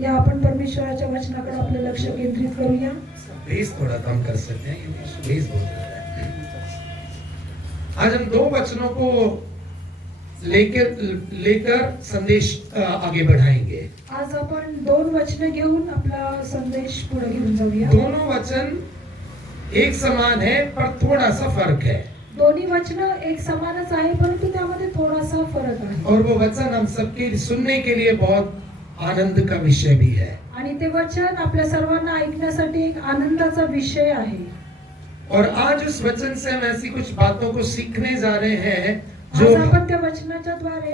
या आपण परमेश्वराच्या वचनाकडे आपलं लक्ष केंद्रित करूया. बेस थोड़ा कम कर सकते हैं, बेस बहुत ज्यादा है. आज हम दो वचनों को लेकर संदेश आगे बढ़ाएंगे. आज आपण दोन वचन घेऊन आपला संदेश पुढे घेऊन जाऊया. दोनों वचन एक समान है पर थोड़ा सा फर्क है. दोन्ही वचन एक समानच आहे परंतु त्यामध्ये थोडासा फरक आहे. और वो वचन हम सबके सुनने के लिए बहुत आनंद का विषय भी है. आणि ते वचन आपल्या सर्वांना ऐकण्यासाठी एक आनंदाचा विषय आहे. और आज उस वचन से हम ऐसी कुछ बातों को सीखने जा रहे हैं आज जो आपण त्या वचनाच्या द्वारे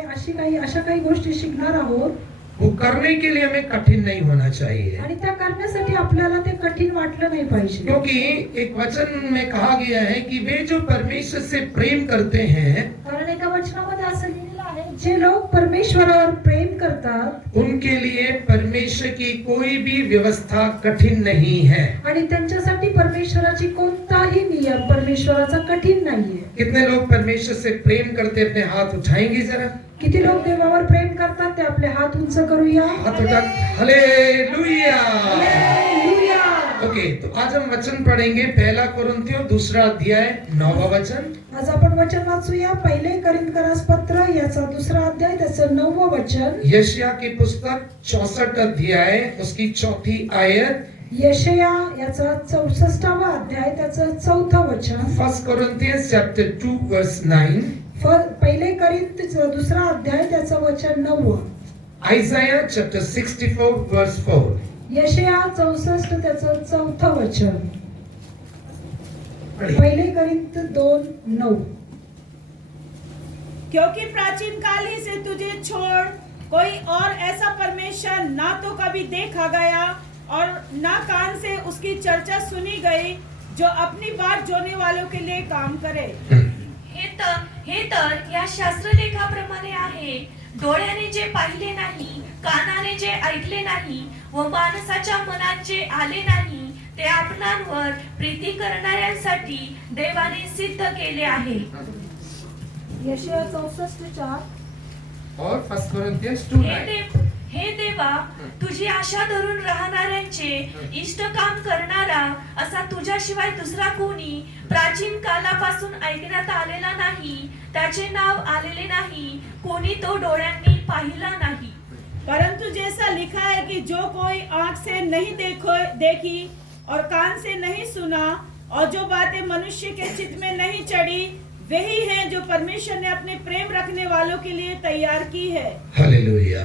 अशा काही गोष्टी शिकणार आहोत. वो करने के लिए हमें कठिन नहीं होना चाहिए. आणि त्या करण्यासाठी आपल्याला ते कठीण वाटलं नाही पाहिजे. क्योंकि एक वचन में कहा गया है कि वे जो परमेश्वर से प्रेम करते हैं कारण एका वचनामध्ये असं लिहिलेलं आहे जे लोक परमेश्वरावर प्रेम करतात उनके लिए परमेश्वर की कोई भी व्यवस्था कठिन नहीं है. आणि त्यांच्यासाठी परमेश्वराची कोणताही नियम परमेश्वराचा कठीण नाहीये. कितने लोग परमेश्वर से प्रेम करते अपने हाथ उठाएंगे जरा. किती लोक देवावर प्रेम करतात ते आपले हात उंच करूया. हाथ उठा. हालेलुया. हालेलुया. ओके, तो आज हम वचन पढ़ेंगे पहला कोरिन्थियों 2 अध्याय 9वां वचन. आज आपण वचन वाचूया पहिले कोरिन्थीयांस पत्र याचा 2 अध्याय त्याचं 9वं वचन. यशायाह की पुस्तक 64 अध्याय उसकी 4थी आयत. यशाया याचा 64वा अध्याय त्याचं 4थं वचन. 1 Corinthians chapter 2 verse 9. पहिले कोरिन्थीचं 2 अध्याय त्याचं वचन 9. Isaiah chapter 64 verse 4. यशाया 64 त्याचं 4थं वचन. पहिले कोरिन्थ 2:9. क्योंकि प्राचीन काल ही से तुझे छोड़ कोई और ऐसा परमेश्वर ना तो कभी देखा गया और ना कान से उसकी चर्चा सुनी गई जो अपनी बाट जोने वालों के लिए काम करे. हे तर या शास्त्रलेखाप्रमाणे आहे. डोळ्याने जे पाहिले नाही, कानाने जे ऐकले नाही व माणसाच्या मनात जे आले नाही ते आपणांवर प्रीती करणाऱ्यांसाठी देवाने सिद्ध केले आहे. यशाया 64:4. और 1 Corinthians 2:9. हे देवा, तुझी आशा धरून राहणाऱ्यांचे इष्ट काम करणारा असा तुझ्याशिवाय दुसरा कोणी प्राचीन कालापासून ऐकण्यात आलेला नाही. त्याचे नाव आलेले नाही, कोणी तो डोळ्यांनी पाहिला नाही. परंतु जैसा लिखा है कि जो कोई आंख से नहीं देखी और कान से नहीं सुना और जो बातें मनुष्य के चित्त में नहीं चढ़ी वही है जो परमेश्वर ने अपने प्रेम रखने वालों के लिए तैयार की है. हालेलुया.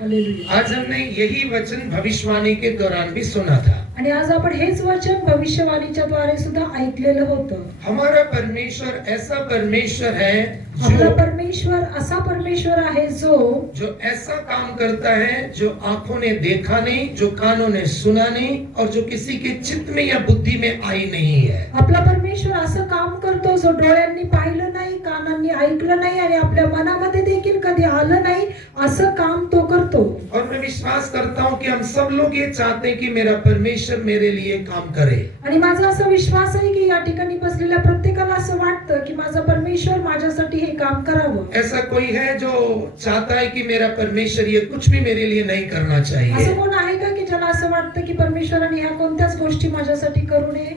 हालेलुया. आज हमने यही वचन भविष्यवाणी के दौरान भी सुना था. आणि आज आपण हेच वचन भविष्यवाणीच्या द्वारे सुद्धा ऐकलेलं होतं. हमारा परमेश्वर ऐसा परमेश्वर है आपला परमेश्वर असा परमेश्वर आहे जो ऐसा काम करता है जो आंखों ने देखा नहीं, जो कानों ने सुना नहीं और जो किसी के चित्त में या बुद्धि में आई नहीं है. आपला परमेश्वर असं काम करतो जो डोळ्यांनी पाहिलं नाही, कानांनी ऐकलं नाही आणि आपल्या मनामध्ये देखील कधी आलं नाही असं काम तो करतो. और मैं विश्वास करता हूँ कि हम सब लोग ये चाहते हैं कि मेरा परमेश्वर मेरे लिए काम करे. आणि माझा असा विश्वास आहे की या ठिकाणी बसलेल्या प्रत्येकाला असं वाटतं की माझा परमेश्वर माझ्यासाठी हे काम करावं. ऐसा कोई है जो चाहता है कि मेरा परमेश्वर ये कुछ भी मेरे लिए नहीं करना चाहिए? असं कोण आहे का की ज्याला असं वाटतं की परमेश्वराने ह्या कोणत्याच गोष्टी माझ्यासाठी करू नये?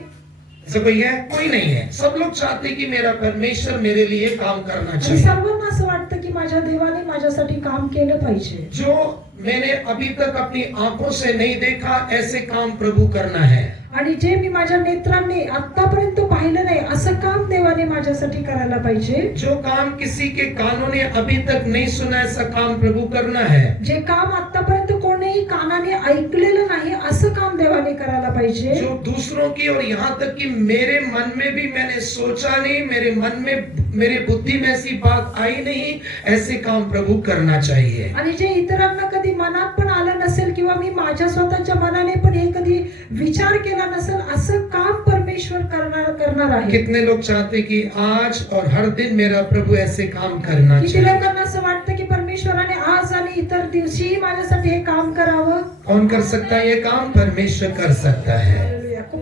ऐसा कोई है? कोई नहीं है. सब लोग चाहते हैं कि मेरा परमेश्वर मेरे लिए काम करना आणि चाहिए. सर्वांना असं वाटतं की माझ्या देवाने माझ्यासाठी काम केलं पाहिजे. जो मैंने अभी तक अपनी आंखों से नहीं देखा ऐसे काम प्रभु करना है. आणि जे मी माझ्या नेत्रांनी आतापर्यंत पाहिलं नाही असं काम देवाने माझ्यासाठी करायला पाहिजे. जो काम किसी के कानों ने अभी तक नहीं सुना ऐसा काम प्रभु करना है. जे काम आतापर्यंत कोणीही कानाने ऐकलेलं नाही असं काम देवाने करायला पाहिजे. जो दूसरों की और यहाँ तक कि मेरे मन में भी मैंने सोचा नहीं, मेरे मन में मेरे बुद्धि में ऐसी बात आई नहीं, ऐसे काम प्रभु करना चाहिए. आणि जे इतरांना कधी मनात पण आलं नसेल किंवा मी माझ्या स्वतःच्या मनाने पण हे कधी विचार केला नसेल असं काम परमेश्वर करणार आहे. कितने लोग चाहते कि आज और हर दिन मेरा प्रभु ऐसे काम करना किती चाहिए? लोकांना असं वाटतं की परमेश्वराने आज आणि इतर दिवशी माझ्यासाठी हे काम करावं. कौन कर सकता है ये काम? परमेश्वर कर सकता है.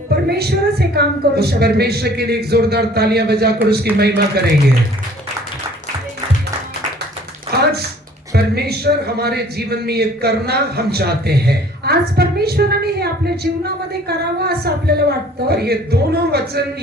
परमेश्वरच हे काम करू उस शकतो. परमेश्वर के लिए एक जोरदार तालियां बजाकर उसकी महिमा करेंगे. आज परमेश्वर हमारे जीवन में ये करना हम चाहते हैं। आज परमेश्वराने हे आपल्या जीवनामध्ये करावं असं आपल्याला और वाटतं. ये दोनों वचन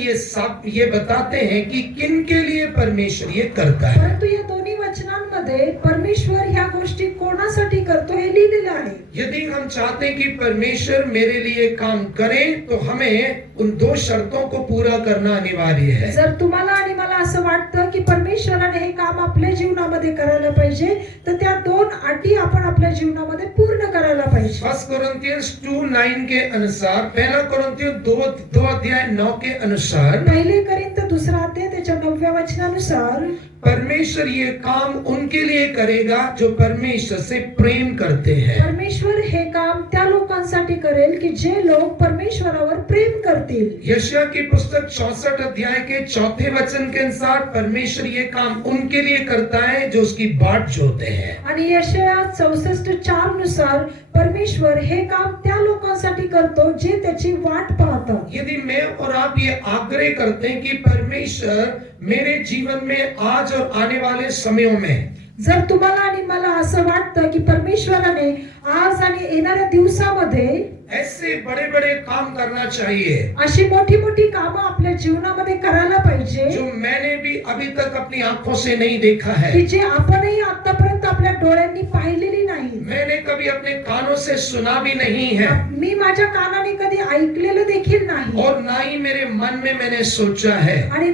ये बताते हैं कि किन के लिए परमेश्वर ये करता है। परंतु या दोन्ही वचनांमध्ये परमेश्वर ह्या गोष्टी कोणासाठी करतो हे लिहिलेलं आहे. यदि हम चाहते हैं कि परमेश्वर मेरे लिए काम करे तो हमें उन दो शर्तों को पूरा करना अनिवार्य है। जर तुम्हाला आणि मला असं वाटतं की परमेश्वराने हे काम आपल्या जीवनामध्ये करायला पाहिजे तर त्या दोन अटी आपण आपल्या जीवनामध्ये पूर्ण करायला पाहिजे. 1 कोरिन्थियंस 2:9 के अनुसार, पहला कोरिन्थियों 2:9 के अनुसार, पहिले करिंथ 2 अध्याय त्याच्या 9व्या वचनानुसार परमेश्वर ये काम उनके लिए करेगा जो परमेश्वर से प्रेम करते हैं। परमेश्वर हे काम त्या लोकांसाठी करेल की जे लोक परमेश्वरावर प्रेम करतील. यशायाह की पुस्तक 64 अध्याय के 4 वचन के अनुसार परमेश्वर ये काम उनके लिए करता है जो उसकी बाट जोते हैं। आणि यशायाह 64:4 नुसार परमेश्वर हे काम त्या लोकांसाठी करतो जे त्याची वाट पाहतात. यदि मैं और आप ये आग्रह करते हैं कि परमेश्वर मेरे जीवन में आज और आने वाले समयों में जर तुम्हाला आणि मला असं वाटतं की परमेश्वराने आज आणि येणाऱ्या दिवसामध्ये ऐसे बड़े बड़े काम करना चाहिए अशी मोठी मोठी कामं आपल्या जीवनामध्ये करायला पाहिजे जो मैंने भी अभी तक अपनी आंखों से नहीं देखा है, की जे आपणही आतापर्यंत आपल्या डोळ्यांनी पाहिलेली नाही, मैंने कभी अपने कानों से सुना भी नहीं है मी माझ्या कानाने कधी ऐकलेलं देखील नाही और ना ही मेरे मन में मैंने सोचा है। आणि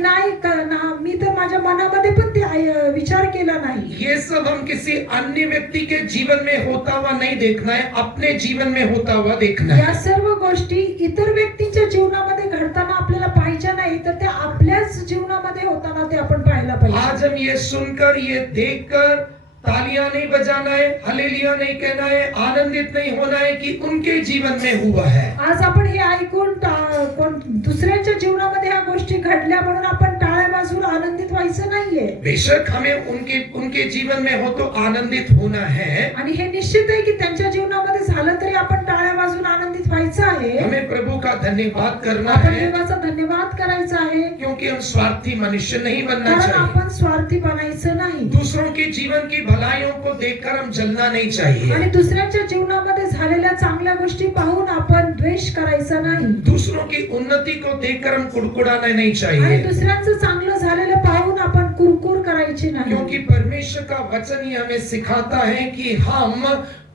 मी तर माझ्या मनामध्ये पण ते विचार केला नाही. ये सब हम किसी अन्य व्यक्ति के जीवन में होता हुआ नहीं देखना है, अपने जीवन में होता हुआ देखना या है। सर्व गोष्टी इतर व्यक्तींच्या जीवनामध्ये घडताना आपल्याला पाहिजे नाही तर ते आपल्याच जीवनामध्ये होताना ते आपण पाहायला पाहिजे. आज हम ये सुनकर, ये देखकर तालियां नहीं बजाना है, हालेलुया नहीं कहना है, आनंदित नहीं होना है कि उनके जीवन में हुआ है। आज आपण हे ऐकून दुसऱ्याच्या जीवनामध्ये ह्या गोष्टी घडल्या म्हणून आपण टाळ्या वाजवून आनंदित व्हायचं नाहीये. बेशक हमें उनके जीवन में हो तो आनंदित होना है, आणि हे निश्चित आहे की त्यांच्या जीवनामध्ये झालं तरी आपण टाळ्या वाजवून आनंदित व्हायचं आहे. हमें प्रभु का धन्यवाद करना आपण है देवाचा धन्यवाद करायचा आहे क्योंकि हम स्वार्थी मनुष्य नहीं बनना कारण चाहिए। आपण स्वार्थी बनायचं नाही दूसरों के जीवन की भलाइयों को देखकर हम जलना नहीं चाहिए। आणि दुसऱ्याच्या जीवनामध्ये झालेल्या चांगल्या गोष्टी पाहून आपण द्वेष करायचा नाही दूसरों की उन्नति को देखकर हम कुड़कुड़ाना नहीं आणि चाहिए, दुसऱ्यांचं चांगलं झालेलं पाहून आपण कुरकुर करायची नाही. क्योंकि परमेश्वर का वचन ही हमें सिखाता है कि हम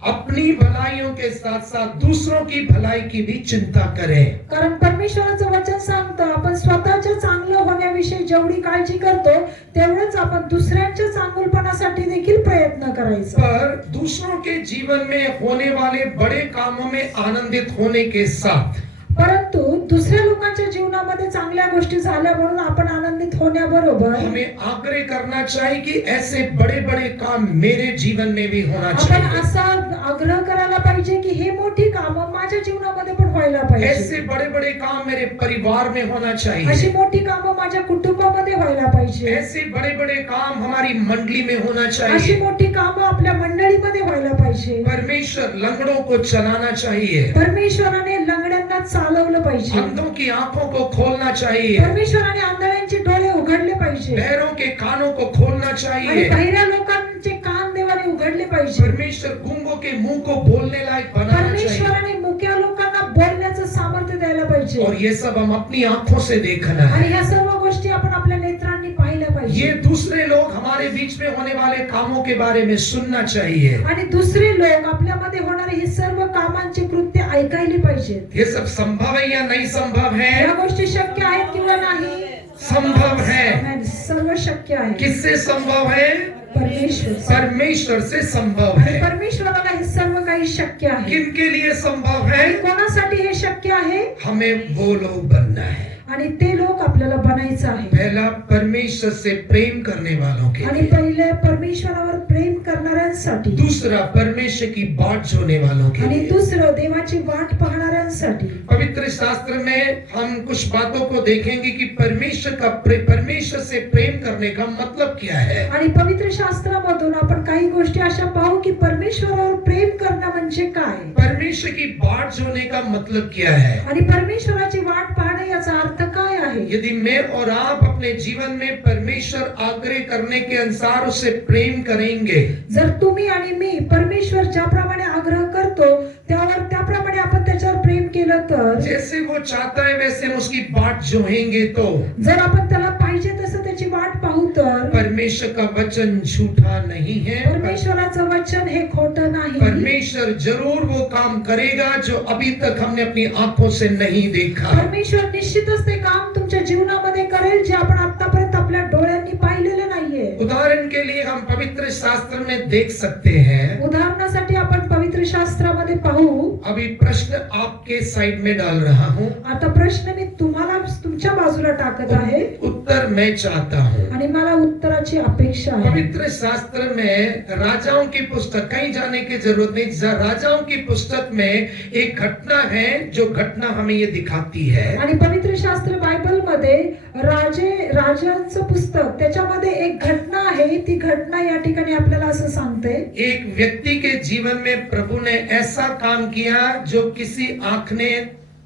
अपनी भलाइयों के साथ साथ दूसरों की भलाई की भी चिंता करें। कारण परमेश्वराचं वचन सांगतं आपण स्वतःच्या चांगलं होण्याविषयी जेवढी काळजी करतो तेवढंच आपण दुसऱ्यांच्या चांगुलपणासाठी देखील प्रयत्न करायचा. पर दूसरों के जीवन में होने वाले बड़े कामों में आनंदित होने के साथ परंतु दुसऱ्या लोकांच्या जीवनामध्ये चांगल्या गोष्टी झाल्या म्हणून आपण आनंदित होण्याबरोबर हमें आग्रह करना चाहिए कि ऐसे बड़े बड़े काम मेरे जीवन में भी होना आपण चाहिए। असा आग्रह करायला पाहिजे की हे मोठी कामं माझ्या जीवनामध्ये पण व्हायला ऐसे पाहिजे. बड़े बड़े काम मेरे परिवार में होना अशी चाहिए। मोठी कामं माझ्या कुटुंबामध्ये व्हायला पाहिजे. ऐसे बड़े बड़े काम हमारी मंडली में होना अशी चाहिए। मोठी कामं आपल्या मंडळीमध्ये व्हायला पाहिजे. परमेश्वर लंगड़ों को चलाना चाहिए, परमेश्वराने लंगड्यांना चालवलं पाहिजे. अंधों की आंखों को खोलना चाहिए, परमेश्वराने आंधळ्यांचे डोळे उघडले पाहिजे बहरों के कानों को खोलना आणि चाहिए। बहिऱ्या लोकांचे कान देवाने उघडले पाहिजे. परमेश्वर गूंगों के मुंह को बोलने लायक बनाना चाहिए। परमेश्वराने मुक्या लोकांना बोलण्याचं सामर्थ्य द्यायला पाहिजे. और ये सब हम अपनी आंखों से देखना है। आणि ह्या सर्व गोष्टी आपण आपल्या नेत्रांनी पाहिल्या ये पाहिजे. दूसरे लोग हमारे बीच में होने वाले कामों के बारे में सुनना चाहिए। आणि दुसरे लोक आपल्यामध्ये होणारे हे सर्व कामांची कृत्य ऐकायली पाहिजेत. ये सब संभव है या नहीं संभव है? या गोष्टी शक्य आहेत किंवा नाही? संभव है। नाही, सर्व शक्य आहे. किससे संभव है? परमेश्वर. परमेश्वर से संभव आणि है। परमेश्वराला हे सर्व काही शक्य आहे. किनके लिए संभव है? आणि कोणासाठी हे शक्य आहे? हमें वो लोग बनना है। आणि ते लोक आपल्याला बनायचं आहे. पहला परमेश्वर से प्रेम करने वालों के आणि लिए, पहिले परमेश्वरावर प्रेम करणाऱ्यांसाठी दूसरा परमेश्वर की बाट जोने वालों के आणि लिए। दुसरं देवाची वाट पाहणाऱ्यांसाठी. पवित्र शास्त्र में हम कुछ बातों को देखेंगे कि परमेश्वर से प्रेम करने का मतलब क्या है। आणि पवित्र शास्त्रामधून आपण काही गोष्टी अशा पाहू की परमेश्वरावर प्रेम करणं म्हणजे काय, परमेश्वर की बाट जोने का मतलब क्या है। आणि परमेश्वराची वाट पाहणे नाही याचा अर्थ काय आहे? यदि मैं और आप अपने जीवन में परमेश्वर आग्रह करने के अनुसार उसे प्रेम करेंगे, जर तुम्ही आणि मी परमेश्वर ज्याप्रमाणे आग्रह करतो त्याप्रमाणे आपण त्याच्यावर प्रेम केलं तर, जैसे वो चाहता है वैसे हम उसकी बाट जोहेंगे, तो जर आपण त्याला पाहिजे तसं त्याची वाट पाहू तर परमेश्वर का वचन झूठा नहीं है। परमेश्वराचं वचन हे खोटं नाही। परमेश्वर जरूर वो काम करेगा जो अभी तक हमने अपनी आंखों से नहीं देखा। परमेश्वर निश्चितच ते काम तुमच्या जीवनामध्ये करेल जे आपण आतापर्यंत आपल्या डोळ्यांनी पाहिलेले नाहीये। उदाहरण के लिए हम पवित्र शास्त्र में देख सकते हैं। उदाहरणासाठी आपण पवित्र शास्त्रामध्ये पाहू। अभी प्रश्न आपके साइड में डाल रहा हूँ, आता प्रश्न मी तुम्हाला तुमच्या बाजूला टाकत आहे उत्तर मैं चाहता हूँ। आणि मला उत्तराची अपेक्षा आहे। पवित्र शास्त्र में राजाओं की पुस्तक, कहीं जाने की जरूरत नहीं, राजाओं की पुस्तक में एक घटना है जो घटना हमें ये दिखाती है। आणि पवित्र शास्त्र बायबल मध्ये राजांचं पुस्तक त्याच्यामध्ये एक घटना आहे, ती घटना या ठिकाणी आपल्याला असं सांगते, एक व्यक्ति के जीवन में प्रभु ने ऐसा काम किया जो किसी आंख ने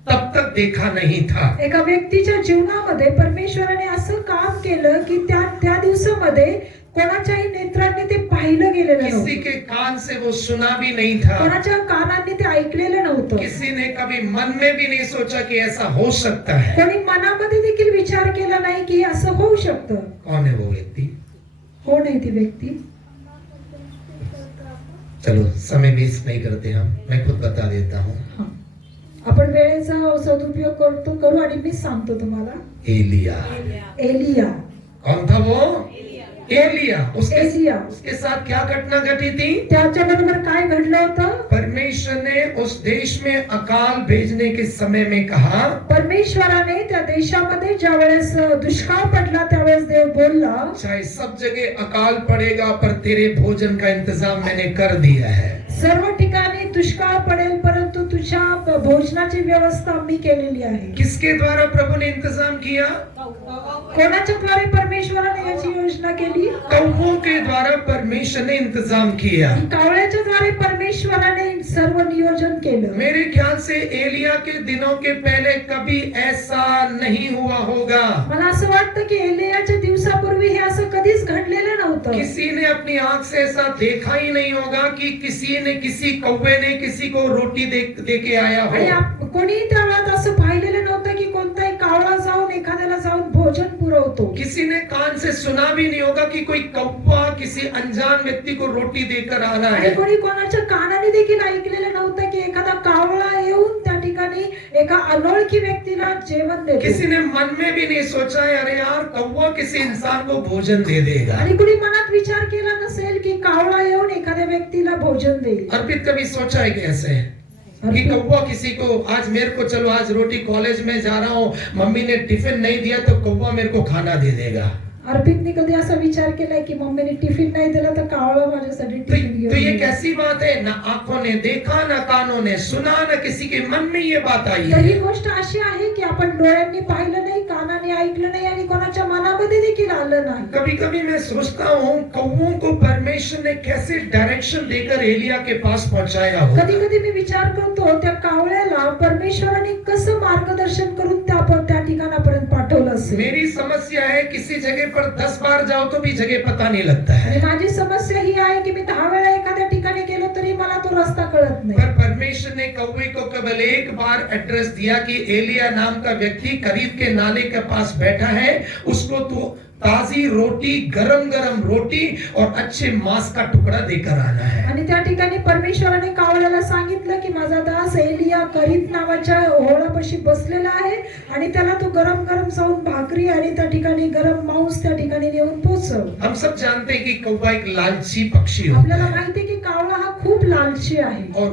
तब तक देखा नहीं था। एका व्यक्तीच्या जीवनामध्ये परमेश्वराने असं काम केलं की त्या दिवसामध्ये कोणाच्याही नेत्रांनी ते पाहिलं गेलेलं किसी नव्हतं, के कान से वो सुना भी नहीं था, कोणाच्या कानांनी ते ऐकलेलं नव्हतं, किसी ने कभी मन में भी नहीं सोचा कि ऐसा हो सकता है। कोणी मनामध्ये देखील विचार केला नाही की हे असं होऊ शकतं। कौन है वो व्यक्ति? कोण आहे ती व्यक्ती? चलो समय वेस्ट नहीं करते हम, मैं खुद बता देता हूँ। हा. आपण वेळेचा सदुपयोग करू आणि मी सांगतो तुम्हाला। एलिया। एलिया। कौन था वो? एलिया। एलिया। उसके साथ क्या घटना घटी थी? त्याच्या बरोबर काय घडलं होतं? परमेश्वर ने उस देश में अकाल भेजने के समय में कहा, परमेश्वराने त्या देशामध्ये ज्या वेळेस दुष्काळ पडला त्यावेळेस देव बोलला, चाहे सब जगह अकाल पड़ेगा पर तेरे भोजन का इंतजाम मैंने कर दिया है। सर्व ठिकाणी दुष्काळ पडेल परंतु तुझ्या भोजनाची व्यवस्था मी केलेली आहे। किसके द्वारा प्रभु ने इंतजाम किया? कोणाच्या द्वारे परमेश्वराने याची योजना केली? कौवों के द्वारा परमेश्वर ने इंतजाम किया। कावळ्याच्या द्वारे परमेश्वराने सर्व नियोजन केलं। मेरे ख्याल से एलिया के दिनों के पहले कभी ऐसा नहीं हुआ होगा। मला असं वाटतं की एलियाच्या दिवसापूर्वी हे असं कधीच घडलेलं नव्हतं। किसी ने अपनी आंख से ऐसा देखा ही नहीं होगा कि किसी कौवे ने किसी को रोटी दे के आया आणि हो। कोणी त्या वेळात असं पाहिलेलं नव्हतं की कोणताही कावळा जाऊन एखाद्याला जाऊन भोजन पुरवतो। किसी ने कान से सुना भी नहीं होगा कि कोई कौवा किसी अनजान व्यक्ति को रोटी देकर आ रहा आणि है। कोणी कोणाच्या कानाने देखील ऐकलेलं नव्हतं की एखादा कावळा येऊन त्या ठिकाणी एका अनोळखी व्यक्तीला जेवण देतो। किसी ने मन में भी नहीं सोचा है अरे यार कौवा किसी इंसान को भोजन दे देगा। आणि कोणी मनात विचार केला नसेल की कावळा येऊन एखाद्या व्यक्तीला भोजन देईल। अर्पित कभी सोचा है कैसे कि कौवा किसी को, आज मेरे को चलो आज रोटी, कॉलेज में जा रहा हूँ, मम्मी ने टिफिन नहीं दिया तो कौवा मेरे को खाना दे देगा। अर्पितने कधी असा विचार केलाय की मम्मीने टिफिन नाही दिला तर कावळा माझ्यासाठी टिफिन तो घेऊन ये येईल? कैसी बात है? ना आंखों ने देखा, ना कानों ने सुना, ना किसी के मन में ये बात आई तर है। ही गोष्ट अशी आहे की आपण डोळ्यांनी पाहिलं नाही, कानाने ऐकलं नाही आणि कोणाच्या मनामध्ये देखील आलं नाही। कभी कभी मैं सोचता हूँ कौवों को परमेश्वर ने कैसे डायरेक्शन देकर एलिया के पास पहुंचाया हो। कधी कधी मी विचार करतो त्या कावळ्याला परमेश्वराने कसं मार्गदर्शन करून त्या ठिकाणापर्यंत पाठवलं असेल। मेरी समस्या है किसी जगह पर 10 बार जाओ तो भी जगह पता नहीं लगता है, आणि माझी समस्या ही आहे की मी 10 वेळा एखाद्या ठिकाणी गेलो तरी मला तो रस्ता कळत नाही। पर परमेश्वर ने कौवे को केवल एक बार एड्रेस दिया कि एलिया नाम का व्यक्ति करीब के नाले के पास बैठा है, उसको तू ताजी रोटी, गरम गरम रोटी और अच्छे मांस का टुकड़ा देकर आना है। आणि त्या ठिकाणी परमेश्वराने कावळ्याला सांगितलं की माझा दास एलिया करीत नावाच्या ओहळापाशी बसलेला आहे आणि त्याला तू गरम गरम जाऊन भाकरी आणि त्या ठिकाणी गरम मांस त्या ठिकाणी नेऊन पोचव। हम सब जानते हैं कि कौवा एक लालची पक्षी होता आपल्याला है माहिती आहे की कावळा हा खूप लालची आहे और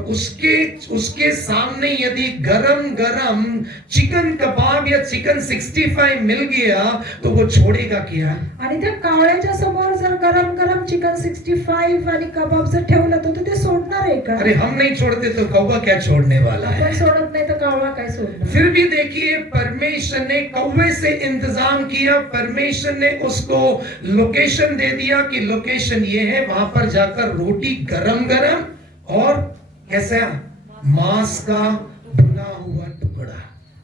उसके सामने यदि गरम गरम चिकन कबाब या चिकन 65 मिल गया तो वो छोड़ेगा क्या? आणि त्या कावळ्याच्या समोर जर गरम गरम चिकन 65 आणि कबाब जर ठेवलं तर ते सोडणार आहे का? अरे हम नहीं छोड़ते तो कौवा क्या छोड़ने वाला आपण है? सोडत नाही तर कावळा काय सोडणार? फिर भी देखिए परमेश्वर ने कौवे से इंतजाम किया, परमेश्वर ने उसको लोकेशन दे दिया कि लोकेशन ये है, वहां पर जाकर रोटी गरम गरम और कैसा मांस का भुना हुआ टुकड़ा।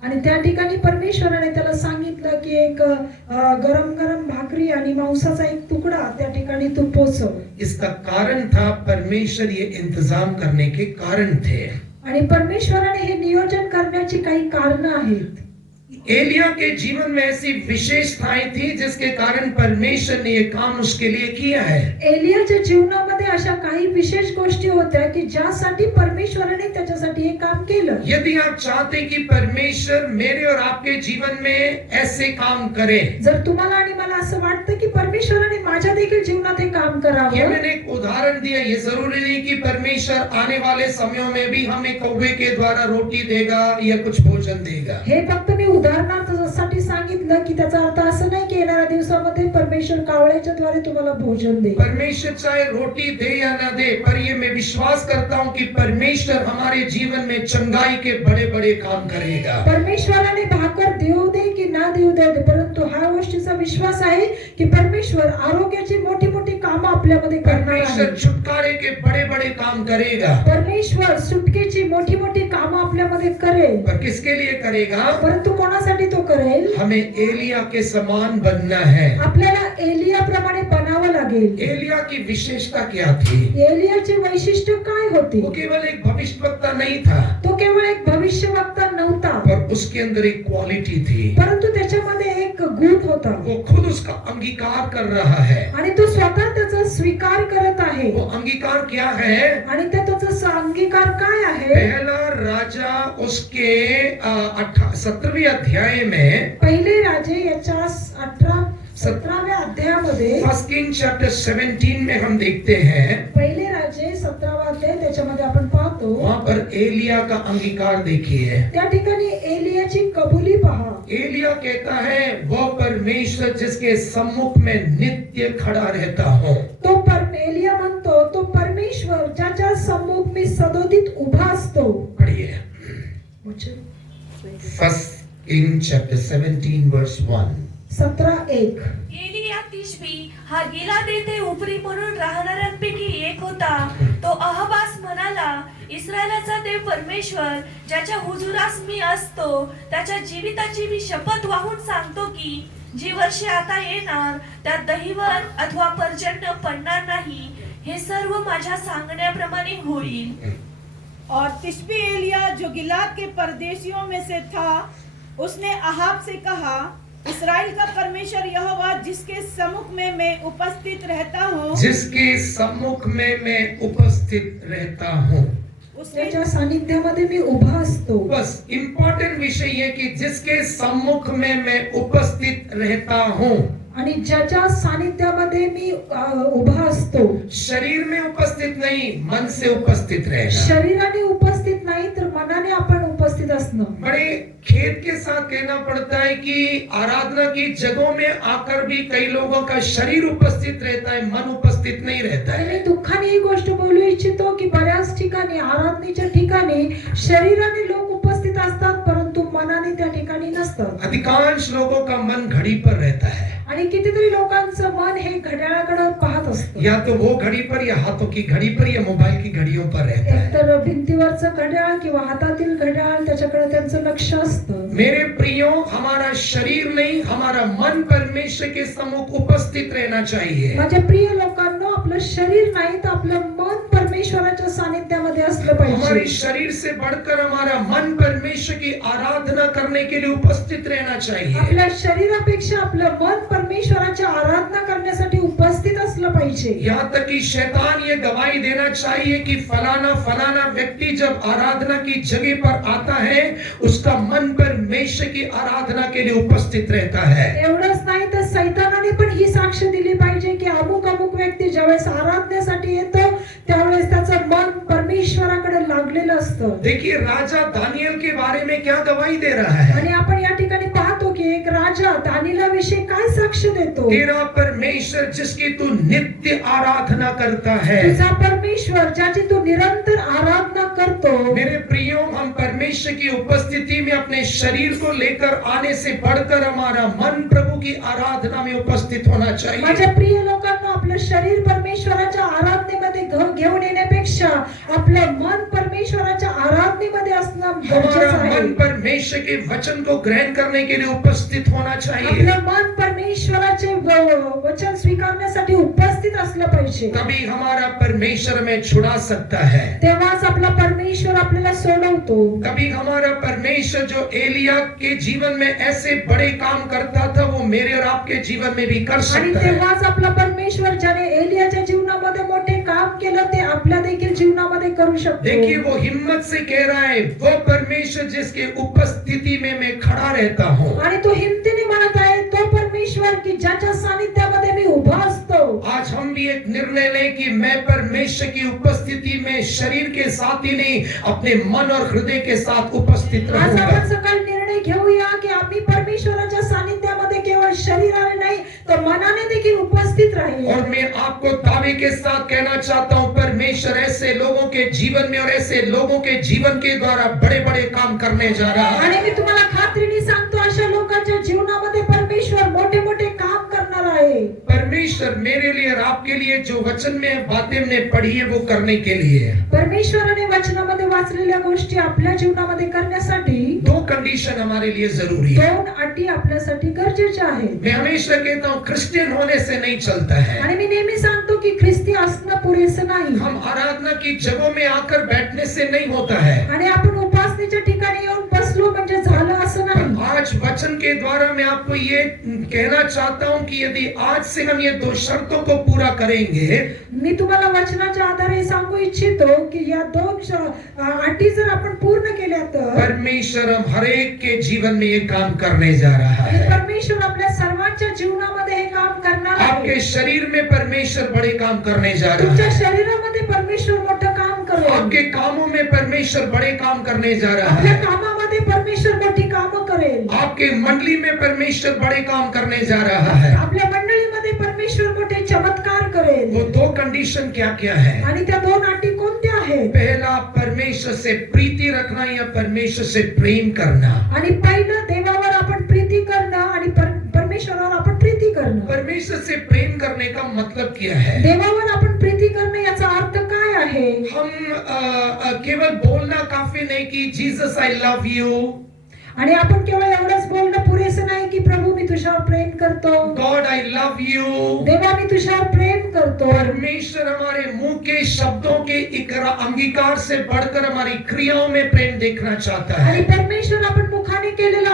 आणि त्या ठिकाणी परमेश्वराने त्याला सांगितलं की एक गरम गरम भाकरी आणि मांसाचा एक तुकडा त्या ठिकाणी तू पोचव. इसका कारण था, परमेश्वर ये इंतजाम करने के कारण थे. आणि परमेश्वराने हे नियोजन करण्याची काही कारण आहेत. एलिया के जीवन में ऐसी विशेषताएं थी जिसके कारण परमेश्वर ने ये काम उसके लिए किया है. एलियाच्या जीवनामध्ये अशा काही विशेष गोष्टी होत्या की ज्यासाठी परमेश्वराने त्याच्यासाठी हे काम केलं. यदि आप चाहते कि परमेश्वर मेरे और आपके जीवन में ऐसे काम करे, जर तुम्हाला आणि मला असं वाटतं की परमेश्वराने माझ्या देखील जीवनात हे काम ये करावं, मैंने एक उदाहरण दिया. ये जरूरी नहीं कि परमेश्वर आने वाले समयों में भी हमें कौवे के द्वारा रोटी देगा या कुछ भोजन देगा. हे फक्त मी उदाहरणासाठी सांगितलं की त्याचा अर्थ असं नाही की येणाऱ्या दिवसामध्ये परमेश्वर कावळ्याच्या द्वारे तुम्हाला भोजन देईल. परमेश्वर चाहे रोटी दे या ना दे, पर ये मैं विश्वास करता हूँ कि परमेश्वर हमारे जीवन में चंगाई के बड़े बड़े काम करेगा. परमेश्वराने भाकर देऊ दे की ना देऊ दे, परंतु हा गोष्टीचा विश्वास आहे की परमेश्वर आरोग्याची मोठी मोठी कामं आपल्यामध्ये करणार परमेश्वर आहे. छुटकारे के बड़े बड़े काम करेगा. परमेश्वर सुटकेची मोठी मोठी कामं आपल्यामध्ये करेल. पर किसके लिए करेगा? परंतु कोणासाठी तो करेल? हमें एलिया के समान बनना है. आपल्याला एलियाप्रमाणे बनावं लागेल. एलिया की विशेषता क्या थी? एलियाचे वैशिष्ट्य काय होते? वो केवल एक भविष्यवक्ता नहीं था, तो केवळ एक भविष्यवक्ता नव्हता, पर उसके अंदर एक क्वालिटी थी. परंतु त्याच्यामध्ये एक गुण होता वो खुद उसका अंगीकार कर रहा है. आणि तो स्वतः त्याचा स्वीकार करत आहे. वो अंगीकार क्या है? आणि त्याचा अंगीकार काय आहे? पहला राजा उसके 17वें अध्याय में, पहिले राजे याच्या 17व्या अध्यायामध्ये, फर्स्ट किंग चैप्टर 17 में हम देखते हैं, पहिले राजे 17वा अध्याय त्याच्यामध्ये आपण पाहतो, वहां पर एलिया का अंगीकार देखिए. त्या ठिकाणी एलियाची कबुली पहा. एलिया कहता है, वो परमेश्वर जिसके सम्मुख में नित्य खड़ा रहता हूँ. तो एलिया म्हणतो, तो परमेश्वर ज्याच्या सम्मुख मी सदोदित उभा असतो. पढ़िए फर्स्ट किंग चैप्टर 17 वर्स 1. 17:1. एलिया तिशबी हा गिलाद येथे उपरी म्हणून राहणाऱ्यांपैकी एक होता. तो अहबास म्हणाला, इस्रायलाचा देव परमेश्वर ज्याच्या हुजुरास मी असतो, त्याच्या जीविताची मी शपथ वाहून सांगतो की जी वर्षे आता येणार त्यात दहिवर अथवा पर्जन्य पडणार नाही. हे सर्व माझ्या सांगण्याप्रमाणे होईल. और तिशबी एलिया जो गिलाद के परदेशियों में से था, उसने अहाब से कहा, इस्राएल का परमेश्वर यहोवा जिसके सम्मुख में मैं उपस्थित रहता हूँ, जिसके सम्मुख में मैं उपस्थित रहता हूँ. उसने त्याच्या सानिध्यामध्ये मी उभा असतो. बस इम्पोर्टेंट विषय ये कि जिसके सम्मुख में मैं उपस्थित रहता हूँ. आणि ज्याच्या सानिध्यामध्ये मी उभा असतो. शरीर में उपस्थित नहीं, मन से उपस्थित रहना. शरीराने उपस्थित नाही तर मनाने आपण उपस्थित असणं. बड़े खेद के साथ कहना पड़ता है कि आराधना की जगहों में आकर भी कई लोगों का शरीर उपस्थित रहता है, मन उपस्थित नहीं रहता आणि है. मी दुःखाने ही गोष्ट बोलू इच्छितो की बऱ्याच ठिकाणी आराधनेच्या ठिकाणी शरीराने लोक उपस्थित असतात, परंतु मनाने त्या ठिकाणी नसतात. अधिकांश लोगों का मन घड़ी पर रहता है. आणि कितीतरी लोकांचं मन हे घड्याळाकडे पाहत असतं. या तो वो घड़ी पर, या हाथों की घड़ी पर, या मोबाइल की घड़ियों पर रहता है. एकतर भिंतीवरचं घड्याळ किंवा हातातील घड्याळ त्याच्याकडे त्यांचं लक्ष असतं. मेरे प्रियो, हमारा शरीर नहीं, हमारा मन परमेश्वर के सम्मुख उपस्थित रहना चाहिए. माझ्या प्रिय लोकांनो, आपलं शरीर नाही तर आपलं मन परमेश्वराच्या सानिध्यामध्ये असलं हमारे पाहिजे. शरीर से बढ़कर हमारा मन परमेश्वर की आराधना करने के लिए उपस्थित रहना चाहिए. आपल्या शरीरापेक्षा आपलं मन परमेश्वराची आराधना करण्यासाठी उपस्थित असलं पाहिजे. यहाँ तक कि शैतान ये गवाही देना चाहिए कि फलाना फलाना व्यक्ति जब आराधना की जगह पर आता है, उसका मन परमेश्वर की आराधना के लिए उपस्थित रहता है. एवढंच नाही तर सैतानाने पण ही साक्ष दिली पाहिजे की अमुक अमुक व्यक्ती ज्यावेळेस आराधनेसाठी येतो त्यावेळेस त्याचं मन परमेश्वराकडे लागलेलं असतं. देखिए राजा दानियल के बारे में क्या गवाही दे रहा है. आणि आपण या ठिकाणी पाहतो की एक राजा दानियेलाविषयी काय साक्ष देतो. तेरा परमेश्वर जिसकी तू नित्य आराधना करता है. तुझा परमेश्वर ज्याची तू निरंतर आराधना करतो. मेरे प्रियो, हम परमेश्वर की उपस्थिति में अपने शरीर को लेकर आने से बढ़कर हमारा मन प्रभु की आराधना में उपस्थित होना चाहिए. माझ्या प्रिय लोकांना, आपलं शरीर परमेश्वराच्या आराधनेमध्ये घेऊन येण्यापेक्षा करण्यापेक्षा आपलं मन परमेश्वराच्या आराधनेमध्ये असणं गरजेचं हमारा आहे. मन परमेश्वर के वचन को ग्रहण करने के लिए उपस्थित होना चाहिए. आपलं मन परमेश्वराचे वचन स्वीकारण्यासाठी उपस्थित असलं पाहिजे. तभी हमारा परमेश्वर में छुड़ा सकता है. तेव्हाच आपला परमेश्वर आपल्याला सोडवतो. कभी हमारा परमेश्वर जो एलिया के जीवन में ऐसे बड़े काम करता था वो मेरे और आपके जीवन में भी कर आणि सकता है. तेव्हाच आपला परमेश्वर ज्याने एलियाच्या जीवनामध्ये मोठे काम केलं ते आपल्या देखील जीवनामध्ये करू शकतो. देखिए वो हिम्मत से कह रहा है वो परमेश्वर जिसके उपस्थिति में मैं खड़ा रहता हूँ. आणि तो हिमतीने म्हणत आहे तो परमेश्वर की ज्याच्या सानिध्यामध्ये मी उभा असतो. आज हम भी एक निर्णय लें कि मैं परमेश्वर की उपस्थिति में शरीर के साथ ही नहीं अपने मन और हृदय के साथ उपस्थित आज रहूंगा. आपण सकाळी निर्णय घेऊया की आम्ही परमेश्वराच्या सानिध्यामध्ये केवळ शरीराने नाही तर मनाने देखील उपस्थित राहील. और मैं आपको दावे के साथ कहना चाहता हूँ परमेश्वर ऐसे लोगों के जीवन में और ऐसे लोगों के जीवन के द्वारा बड़े बड़े काम करने जा रहा है. आणि मी तुम्हाला खात्रीने सांगतो अशा लोकांच्या जीवनामध्ये परमेश्वर मोठे मोठे काम करणार आहे. परमेश्वर मेरे लिए और आपके लिए जो वचन में बातें हमने पढ़ी है वो करने के लिए परमेश्वराने वचनामध्ये वाचलेल्या गोष्टी आपल्या जीवनामध्ये करण्यासाठी दो कंडीशन हमारे लिए जरूरी है. दोन अटी आपल्यासाठी गरजेच्या आहेत. मैं हमेशा कहता हूँ क्रिश्चियन होने से नहीं चलता है. आणि मी नेहमी सांगतो की ख्रिस्ती असणं पुरेसं नाही. हम आराधना की जगहों में आकर बैठने से नहीं होता है. आणि आपण उपासनेच्या ठिकाणी येऊन बसलो म्हणजे झालं असं नाही. आज वचन के द्वारा मैं आपको ये कहना चाहता हूँ कि यदि आज से हम ये दो शर्तों को पूरा करेंगे मी तुम्हाला वचनाच्या आधारे सांगू इच्छितो की या दोन अटी जर आपण पूर्ण केल्या तर परमेश्वर हम हर एक के जीवन में ये काम करने जा रहा है. परमेश्वर आपल्या सर्वांच्या जीवनामध्ये हे काम करणार आहे. आपके शरीर में परमेश्वर बड़े काम करने जा रहा तुमच्या है. शरीरामध्ये परमेश्वर मोठं काम करेल. आपके कामों में परमेश्वर बड़े काम करने जा रहा आपल्या है. कामामध्ये परमेश्वर मोठी कामं करेल. आपके मंडली में परमेश्वर बड़े काम करने जा रहा है. आपल्या मंडळीमध्ये परमेश्वर मोठे चमत्कार करेल. वो दो कंडीशन क्या क्या है? आणि त्या दोन अटी कोणत्या आहेत? पहला परमेश्वर से प्रीति रखना या परमेश्वर से प्रेम करना. आणि पहिलं देवावर आपण प्रीती करणं आणि परमेश्वरावर आपण प्रीती करणं. परमेश्वर से प्रेम करने का मतलब क्या है? देवावर आपण प्रीती करणं याचा अर्थ काय आहे? हम केवल बोलना काफी नहीं कि जीसस आई लव यू. आणि आपण केवळ एवढंच बोलणं पुरेसं नाही की प्रभू मी तुझ्यावर प्रेम करतो. God I love you. देवा मी तुझ्यावर प्रेम करतो. परमेश्वर हमारे मुंह के शब्दों के अंगीकार से बढ़कर हमारी क्रियाओं में प्रेम देखना चाहता आणि है. परमेश्वर आपण मुखाने केलेला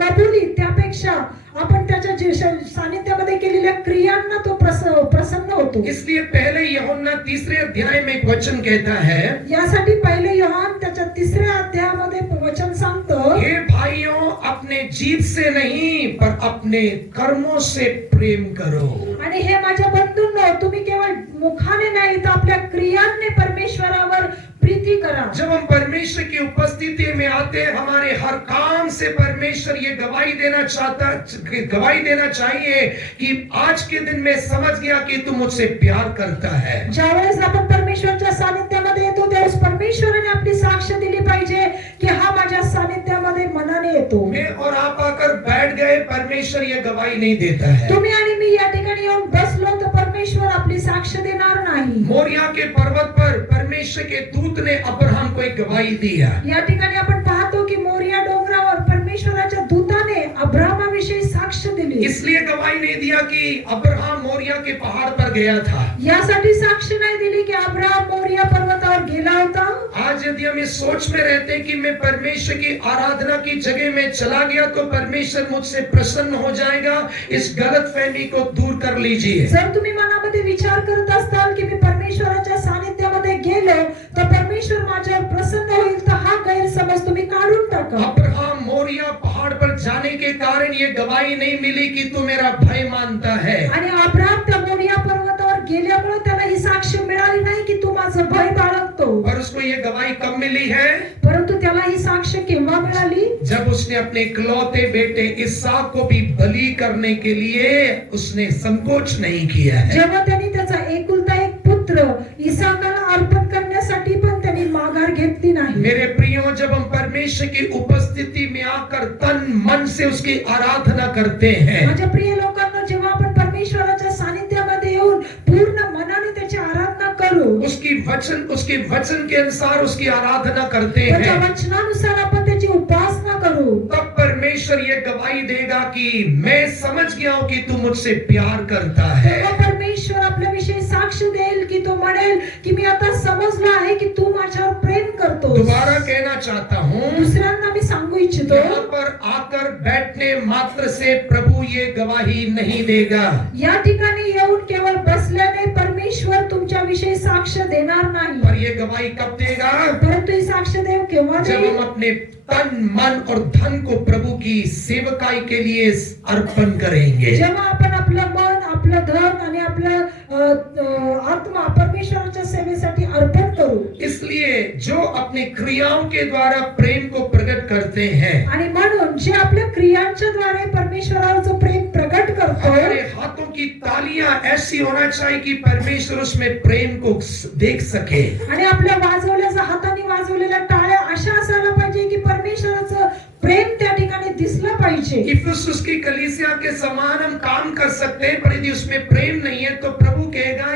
कबुली त्यापेक्षा आपण त्याच्या सानिध्यामध्ये केलेल्या क्रियांना तो प्रसन्न होतो. इसलिए पहले यूहन्ना 3 अध्याय में एक वचन कहता है, यासाठी पहिले योहान त्याच्या 3 अध्यायामध्ये वचन सांगतो, हे भाइयों अपने जीभ से नहीं पर अपने कर्मों से प्रेम करो. आणि हे माझ्या बंधूंनो तुम्ही केवळ मुखाने नाही तर आपल्या क्रियांनी परमेश्वरावर प्रीती करा. जब हम परमेश्वर की उपस्थिति में आते हैं हमारे हर काम से परमेश्वर ये गवाही देना चाहिए कि आज के दिन मैं समझ गया कि तू मुझसे प्यार करता है. ज्यावेळेस आपण परमेश्वराच्या सानिध्यामध्ये येतो त्यावेळेस परमेश्वराने आपली साक्ष दिली पाहिजे की हा माझ्या सानिध्यामध्ये मनाने येतो. मैं और आप आकर बैठ गए परमेश्वर ये गवाही नहीं देता है. तुम्ही आणि मी या ठिकाणी येऊन बसलो तर परमेश्वर आपली साक्ष देणार नाही. मोरिया के पर्वत पर परमेश्वर के दूत ने अब्राहम को एक गवाही दिया. या ठिकाणी आपण पाहतो की मोरिया डोंगरावर परमेश्वराच्या दूताने अब्राहमाविषयी साक्ष दिली. इसलिए गवाही नहीं दिया कि अब्राहम मोरिया के पहाड़ पर गया था. यासाठी साक्ष नाही दिली की अब्राहम मोरिया पर्वतावर गेला होता. आज यदि हम इस सोच में रहते कि मैं परमेश्वर की आराधना की जगह में चला गया तो परमेश्वर मुझसे प्रसन्न हो जाएगा, इस गलतफहमी को दूर कर लीजिए. जर तुम्ही मनामध्ये विचार करत असताल की मी परमेश्वराच्या सानिध्यामध्ये गेलो तर परमेश्वर माझ्यावर प्रसन्न होईल तर हा गैरसमज तुम्ही काढून टाका. अब्राहम मोरिया पहाड़ पर जाने के कारण ये गवाही नहीं मिली कि तू मेरा भय मानता है. आणि अब्राहम त्या मोरिया पर्वतावर गेल्यामुळे त्याला ही साक्ष मिळाली नाही की तू माझं भय बाळगतो. और उसको ये गवाही कब मिली है? परंतु त्याला ही साक्ष केव्हा मिळाली? जब उसने अपने इकलौते बेटे इसहाक को भी बलि करने के लिए उसने संकोच नहीं किया है. जेव्हा त्यांनी त्याचा एकुलता एक पुत्र इसहाकाला अर्पण करण्यासाठी पण त्यांनी माघार घेतली नाही. मेरे प्रियो, जब हम परमेश्वर की उपस्थिति में आकर तन मन से उसकी आराधना करते हैं, माझ्या प्रिय लोकांना, जेव्हा आपण परमेश्वराच्या सानिध्यामध्ये येऊन पूर्ण मनाने त्याची आराधना करू करू, उसके वचन के अनुसार उसकी आराधना करते त्याच्या हैं, वचनानुसार आपण त्याची उपासना करू, तब परमेश्वर ये गवाही देगा कि मैं समझ गया हूं कि तू मुझसे प्यार करता है। तेव्हा परमेश्वर आपल्याविषयी साक्ष देईल की तो म्हणेल की मी आता समजला आहे की तू माझ्यावर प्रेम करतो. दोबारा कहना चाहता हूं, दुसऱ्यांदा मी सांगू इच्छितो, यहाँ पर आकर बैठने मात्र से प्रभु ये गवाही नहीं देगा। या ठिकाणी येऊन केवळ बसल्याने परमेश्वर तुमच्या विषयी साक्ष देणार नाही, पर ये गवाही कब देगा? परंतु ही साक्ष देव केव्हा जब देईल? हम अपने तन मन और धन को प्रभु की सेवकाई के लिए अर्पण करेंगे। जेव्हा आपण आपलं मन, आपलं धन आणि आपलं आत्मा परमेश्वराच्या सेवेसाठी अर्पण करू. इसलिए जो अपनी क्रियाओं के द्वारा प्रेम को प्रकट करते हैं, आणि म्हणून जे आपल्या क्रियांच्या द्वारे परमेश्वराचं प्रेम प्रकट करतो, हमारे हाथों की तालियां ऐसी होना चाहिए कि परमेश्वर उसमें प्रेम को देख सके। आणि आपल्या वाजवल्याचा हाताने वाजवलेल्या टाळ्या अशा असायला पाहिजे की परमेश्वराचं प्रेम त्या ठिकाणी दिसलं पाहिजे. इफिसुस की कलीसिया के समान हम काम कर सकते हैं, पर यदि उसमें प्रेम नहीं है तो प्रभु कहेगा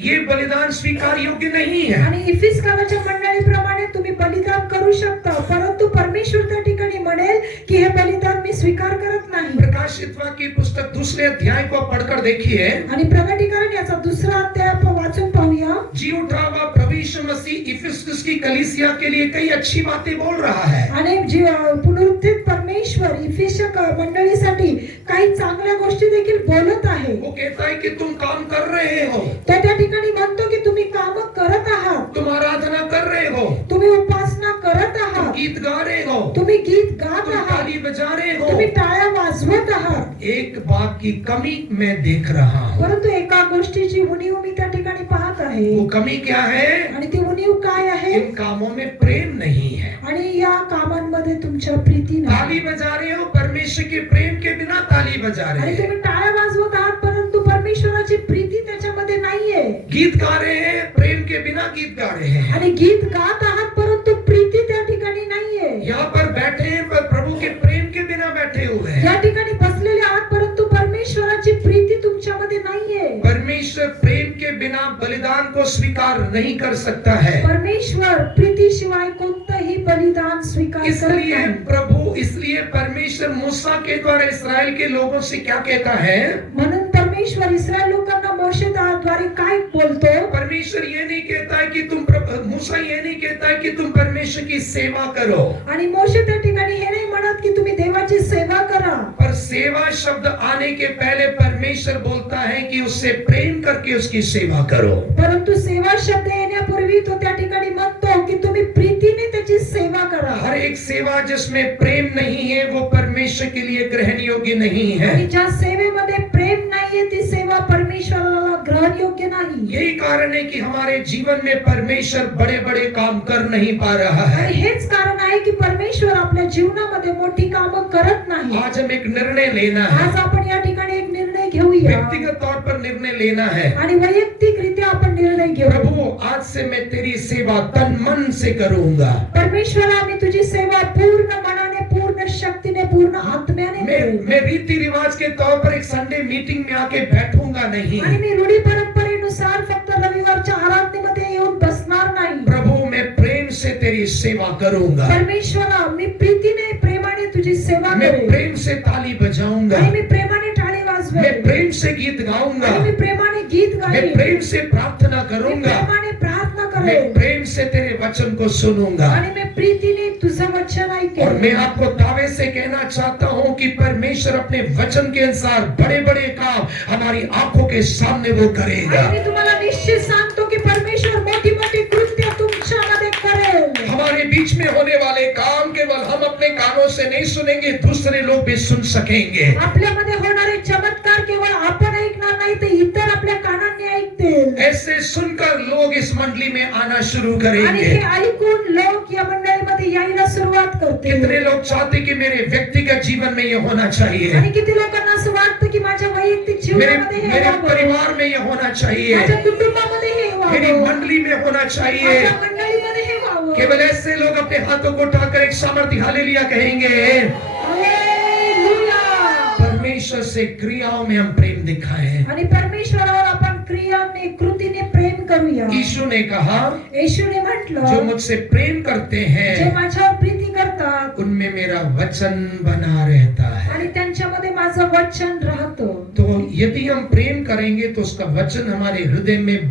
ये बलिदान स्वीकार योग्य नहीं है। आणि इफिस गावाच्या मंडळीप्रमाणे तुम्ही बलिदान करू शकता, परंतु परमेश्वर त्या ठिकाणी म्हणेल की हे बलिदान मी स्वीकार करत नाही. प्रकाशित वाक्य की पुस्तक दूसरे अध्याय को पढ़कर देखिए, आणि प्रकटीकरण याचा दुसरा अध्याय आपण वाचून पाहूया. जी उठा हुआ प्रभु यीशु मसीह इफिसुस की कलीसिया के लिए कई अच्छी बातें बोल रहा है। आणि पुनरुत्थित परमेश्वर इफिसक मंडळीसाठी काही चांगल्या गोष्टी देखील बोलत आहे. वो कहता है कि तुम काम कर रहे हो, तो त्या ठिकाणी म्हणतो की तुम्ही काम करत आहात, तुम आराधना कर रहे हो, तुम्ही उपासना करत तुम आहात, गीत गा रहे हो, तुम्ही गीत गात तुम आहात, ताली बजा रहे हो। तुम्ही टाळ्या वाजवत आहात. एक बात की कमी मैं देख रहा हूँ। परंतु एका गोष्टीची उणीव मी त्या ठिकाणी पाहत आहे. वो कमी क्या है? आणि ती उणीव काय आहे? इन कामों में प्रेम नहीं है। आणि या कामांमध्ये तुमच्या प्रीती नाही. ताली बजा रहे हो, परमेश्वर के प्रेम के बिना ताली बजा रहे आणि हैं। तुम्ही टाळ्या वाजवत आहात, परंतु परमेश्वराची प्रीती त्याच्यामध्ये नाहीये. गीत गा रहे हैं, प्रेम के बिना गीत गा रहे हैं। आणि गीत गात आहात, परंतु प्रीती त्या ठिकाणी नाहीये. यहाँ पर बैठे हैं पर प्रभु के प्रेम के बिना बैठे हुए हैं। या ठिकाणी बसलेले आहात, परंतु परमेश्वराची प्रीती तुमच्यामध्ये नाहीये. परमेश्वर प्रेम के बिना बलिदान को स्वीकार नहीं कर सकता है। परमेश्वर प्रीतीशिवाय कोणतंही बलिदान स्वीकार करत नाही. इसलिए परमेश्वर मूसा के द्वारा इस्राएल के लोगों से क्या कहता है? म्हणून परमेश्वर इस्रायल लोकांना मोशेद्वारे काय बोलतो? परमेश्वर ये नहीं कहता है कि मूसा ये नहीं कहता है कि तुम परमेश्वर की सेवा करो, आणि मोशे त्या ठिकाणी हे नाही म्हणत की तुम्ही देवाची सेवा करा. पर सेवा शब्द आने के पहले परमेश्वर बोलता है कि उससे प्रेम करके उसकी सेवा करो। परंतु सेवा शब्द येण्यापूर्वी तो त्या ठिकाणी म्हणतो की तुम्ही प्रीतीने त्याची सेवा करा. हर एक सेवा जिसमें प्रेम नहीं है वो परमेश्वर के लिए ग्रहण योग्य नहीं है। आणि ज्या सेवेमध्ये प्रेम नाहीये ती सेवा परमेश्वराला ग्रहण योग्य नाही. यही कारण है कि हमारे जीवन में परमेश्वर बड़े बड़े काम कर नहीं पा रहा है। आणि हेच कारण आहे की परमेश्वर आपल्या जीवनामध्ये मोठी कामं करत नाही. आज हम एक निर्णय लेना है, आज आपण या ठिकाणी एक निर्णय घेऊया व्यक्तिगत तौर पर निर्णय लेना है। आणि वैयक्तिकरित्या आपण निर्णय घेऊ. प्रभु आज से मैं तेरी सेवा तन मन से करूंगा। परमेश्वरा मी तुझी सेवा पूर्ण मनाने, पूर्ण शक्तीने, पूर्ण आत्म्याने करेन. मैं रीति रिवाज के तौर पर एक संडे मीटिंग में आके बैठूंगा नहीं। आणि मी रूढी परंपरेनुसार फक्त रविवारच्या आराधनेमध्ये येऊन बसणार नाही. प्रभु मैं प्रेम से तेरी सेवा करूंगा, परमेश्वरा मी प्रीतीने, प्रेमाने तुझी सेवा मैं करेन. प्रेम से ताली बजाऊंगा, आणि मी प्रेमाने टाळी मैं वाजवेन. प्रेम से गीत गाऊंगा, आणि मी प्रेमाने गीत मैं गाईन. प्रेम से प्रार्थना मी करूंगा, प्रेमाने प्रार्थना मैं करेन. प्रेम से तेरे वचन को सुनूंगा। आणि मी प्रीतीने तुझं वचन और ऐकेन. मैं आपको दावे से कहना चाहता हूं कि परमेश्वर अपने वचन के अनुसार बड़े बड़े काम हमारी आंखों के सामने वो करेगा। आणि मी तुम्हाला निश्चित सांगतो की परमेश्वर मोठी मोठी कृत्य तुमच्यामध्ये करेल. हमारे बीच में होने वाले काम केवल हम अपने कानों से नहीं सुनेंगे, दूसरे लोग भी सुन सकेंगे। आपल्यामध्ये होणारे चमत्कार केवळ आपण ऐकणार नाही, तर इतर आपल्या कानांनी ऐकतील. ऐसे सुनकर लोग इस मंडली में आना शुरू आणि करेंगे। हे ऐकून लोक या मंडळीमध्ये यायला सुरुवात करतील. कितने लोग चाहते कि मेरे व्यक्तिगत जीवन में ये होना चाहिए, आणि किती लोकांना असं वाटतं की माझ्या वैयक्तिक जीवनामध्ये हे मेरे व्हावं, परिवार में ये होना चाहिए, माझ्या कुटुंबामध्ये हे मेरी व्हावं, मंडली में होना चाहिए। माझ्या मंडळीमध्ये हे व्हावं. केवल ऐसे लोग अपने हाथों को उठाकर एक सामर्थ्य हालेलुया कहेंगे। हालेलुया. परमेश्वर से क्रियाओं में हम प्रेम दिखाएं। आणि परमेश्वरावर आपण क्रियाने कृतीने प्रेम करूया. यीशु ने कहा, येशूने जो म्हटलं, मुझसे प्रेम करते जे हैं माझ्यावर प्रीती करतात उनमें मेरा वचन बना रहता है. आणि त्यांच्यामध्ये माझं वचन राहतं. तो यदि हम प्रेम करेंगे तो उसका वचन हमारे हृदय में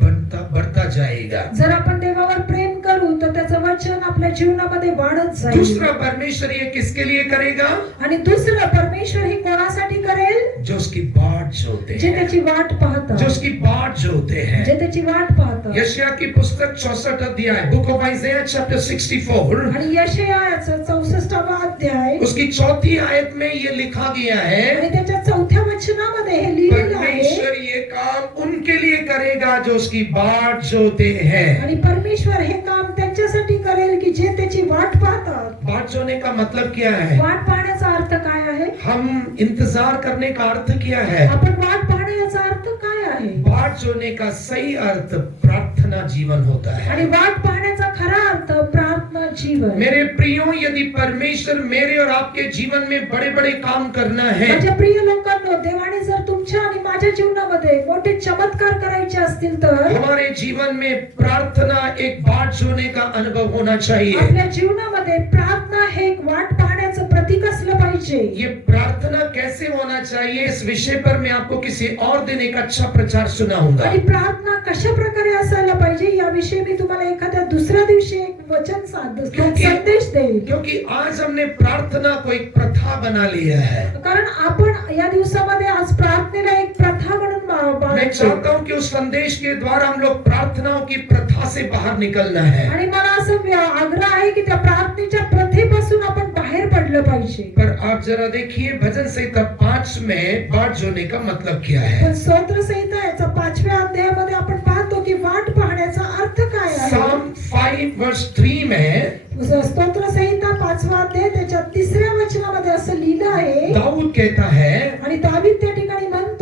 बढ़ता जाएगा. जर आपण देवावर प्रेम करू तर त्याचं वचन आपल्या जीवनामध्ये वाढत जाईल. दूसरा, परमेश्वर ये किसके लिए करेगा? आणि दुसरं, परमेश्वर हे कोणासाठी करेल? जो उसकी बाट जोते जे हैं, त्याची वाट पाहतात, जो उसकी बाट जोते हैं. जे त्याची वाट पाहतात. यशायाह की पुस्तक 64 अध्याय, बुक ऑफ आइज़ाया चैप्टर 64, आणि यशायाचं 64वा अध्याय उसकी 4थी आयत में ये लिखा गया है, आणि त्याच्या 4थ्या वचनामध्ये हे लिहिलेलं आहे. परमेश्वर ये काम उनके लिए करेगा जो उसकी बाट जोते हैं. आणि परमेश्वर हे काम त्यांच्यासाठी करेल की जे त्याची वाट पाहतात. बाट जोने का मतलब क्या है? वाट पाहण्याचा अर्थ काय आहे? हम इंतजार करने का अर्थ क्या है? आपण वाट पाहणे याचा अर्थ काय आहे? बाट जोने का सही अर्थ प्रार्थना जीवन होता है. आणि वाट पाहण्याचा खरा अर्थ प्रार्थना जीवन. मेरे प्रियो, यदि परमेश्वर मेरे और आपके जीवन में बड़े बड़े काम करना है, माझ्या प्रिय लोकांनो, देवाने जर तुमच्या आणि माझ्या जीवनामध्ये मोठे चमत्कार करायचे असतील तर हमारे जीवन में प्रार्थना एक बाट जोने का अनुभव होना चाहिए. आपल्या जीवनामध्ये प्रार्थना हे एक वाट पाहण्याचं प्रतीक असलं पाहिजे. ये प्रार्थना कैसे होना चाहिए, इस विषय पर मैं आपको किसी और दिन एक अच्छा प्रचार सुनाऊंगा. आणि प्रार्थना कशा प्रकारे असायला पाहिजे याविषयी मी तुम्हाला एखाद्या दुसऱ्या दिवशी एक वचन संदेश देईल. क्योंकि आज हमने प्रार्थना को एक प्रथा बना लिया है. कारण आपण या दिवसामध्ये आज प्रार्थनेला एक प्रथा म्हणून मैं चाहता हूं कि उस संदेश के द्वारा हम लोग प्रार्थनाओं की प्रथा से बाहर निकलना है. आणि मला असं आग्रह आहे की त्या प्रार्थनेच्या प्रथेपासून आपण बाहेर पडलं पाहिजे. पर आप जरा देखिए, भजन संहिता 5 में बाट जोने का मतलब क्या है? पण स्तोत्र संहिता याचा 5व्या अध्यायामध्ये आपण पाहतो की वाट पाहण्याचा अर्थ काय आहे. Psalm 5 verse 3 में स्तोत्र संहिता 5वा अध्याय त्याच्या 3ऱ्या वचनामध्ये असं लिहिलं आहे. दाऊद कहता है, आणि दावीद त्या ठिकाणी म्हणतो,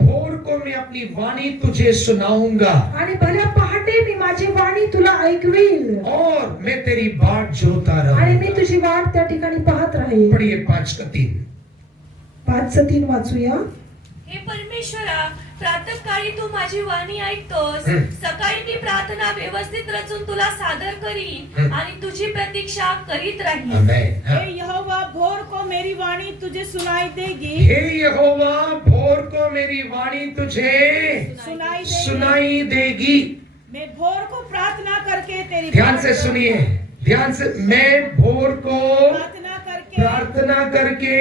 भोर को मैं अपनी वाणी तुझे सुनाऊंगा आणि भल्या पहाटे मी माझी वाणी तुला ऐकवील और मैं तेरी बाट जोता आणि रहूंगा. मी तुझी वाट त्या ठिकाणी पाहत राहील. पढ़िए 5:3. 5:3 वाचूया. हे परमेश्वरा, प्रातःकाळी तू माझी वाणी ऐकतोस. हम्म. सकाळी मी प्रार्थना व्यवस्थित रचून तुला सादर करीन हम्म. आणि तुझी प्रतीक्षा करीत राहीन. आमेन. हे यहोवा, भोर को मेरी वाणी तुझे सुनाई देगी. हे यहोवा, भोर को मेरी वाणी तुझे सुनाई देगी. मैं भोर को प्रार्थना करके तेरी ध्यान बाट से जोऊंगा। सुनिए, ध्यान से. मैं भोर को प्रार्थना करके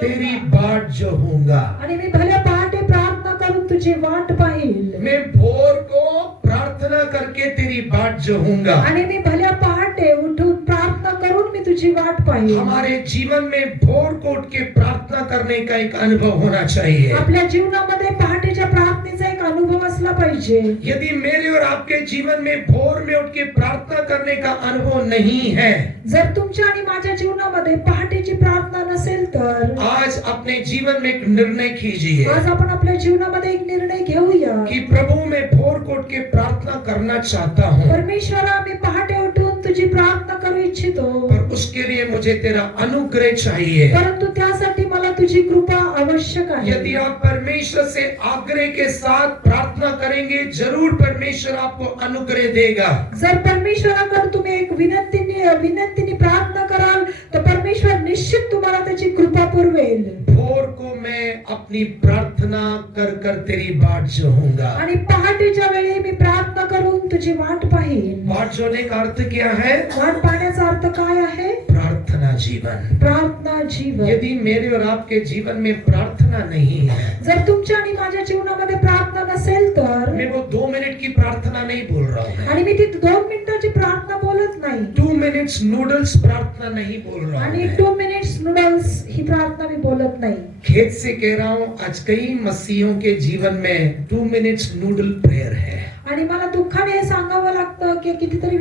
तेरी बाट जोहूंगा. आणि मी भल्या पहाटे प्रार्थना करून तुझी वाट पाहिल. मैं भोर को प्रार्थना करके तेरी बाट जोहूंगा. आणि मी भल्या पहाटे उठून प्रार्थना करून मी तुझी वाट पाहिल. हमारे जीवन में भोर को उठ के प्रार्थना करने का एक अनुभव होना चाहिए. आपल्या जीवनामध्ये पहाटेच्या प्रार्थनेचा एक अनुभव असला पाहिजे. यदि मेरे और आपके जीवन में भोर में उठ के प्रार्थना करने का अनुभव नहीं है, जर तुमच्या आणि माझ्या जीवनामध्ये पहाटेची प्रार्थना नसेल तर आज अपने जीवन में एक निर्णय कीजिए आज आपण आपल्या जीवनामध्ये एक निर्णय घेऊया कि प्रभु मैं भोर को उठ के प्रार्थना करना चाहता हूँ, परमेश्वरा, मी पहाटे उठून तुझी प्रार्थना करू इच्छितो. और उसके लिए मुझे तेरा अनुग्रह चाहिए. परंतु त्यासाठी मला तुझी कृपा आवश्यक आहे. यदि आप परमेश्वर से आग्रह के साथ प्रार्थना करेंगे, जरूर परमेश्वर आपको अनुग्रह देगा. जर परमेश्वराकडे तुम्ही एक विनंतीने प्रार्थना कराल तर परमेश्वर निश्चित तुम्हाला त्याची कृपा पुरवेल. भोर को मैं अपनी प्रार्थना कर कर तेरी बाट जोहूंगा. आणि पहाटेच्या वेळी मी प्रार्थना करून तुझी वाट पाहीन. बाट जोने का अर्थ क्या है? वाट पाहण्याचा अर्थ काय आहे? प्रार्थना जीवन. प्रार्थना जीवन. यदि मेरे और आपके जीवन में प्रार्थना नहीं है, जर तुमच्या आणि माझ्या जीवनामध्ये प्रार्थना नसेल तर मैं वो 2 मिनट की प्रार्थना नहीं बोल रहा हूँ. आणि मी ती 2 मिनिटाची प्रार्थना बोलत नाही 2 मिनट्स नूडल्स प्रार्थना नहीं बोल रहा आणि हूँ. 2 मिनिट्स नूडल्स ही प्रार्थना मी बोलत नाही. खेत से कह रहा हूँ, आज कई मसीहों के जीवन में 2 मिनट्स नूडल प्रेयर है. आणि मला दुःखाने हे सांगावं लागतं की कितीतरी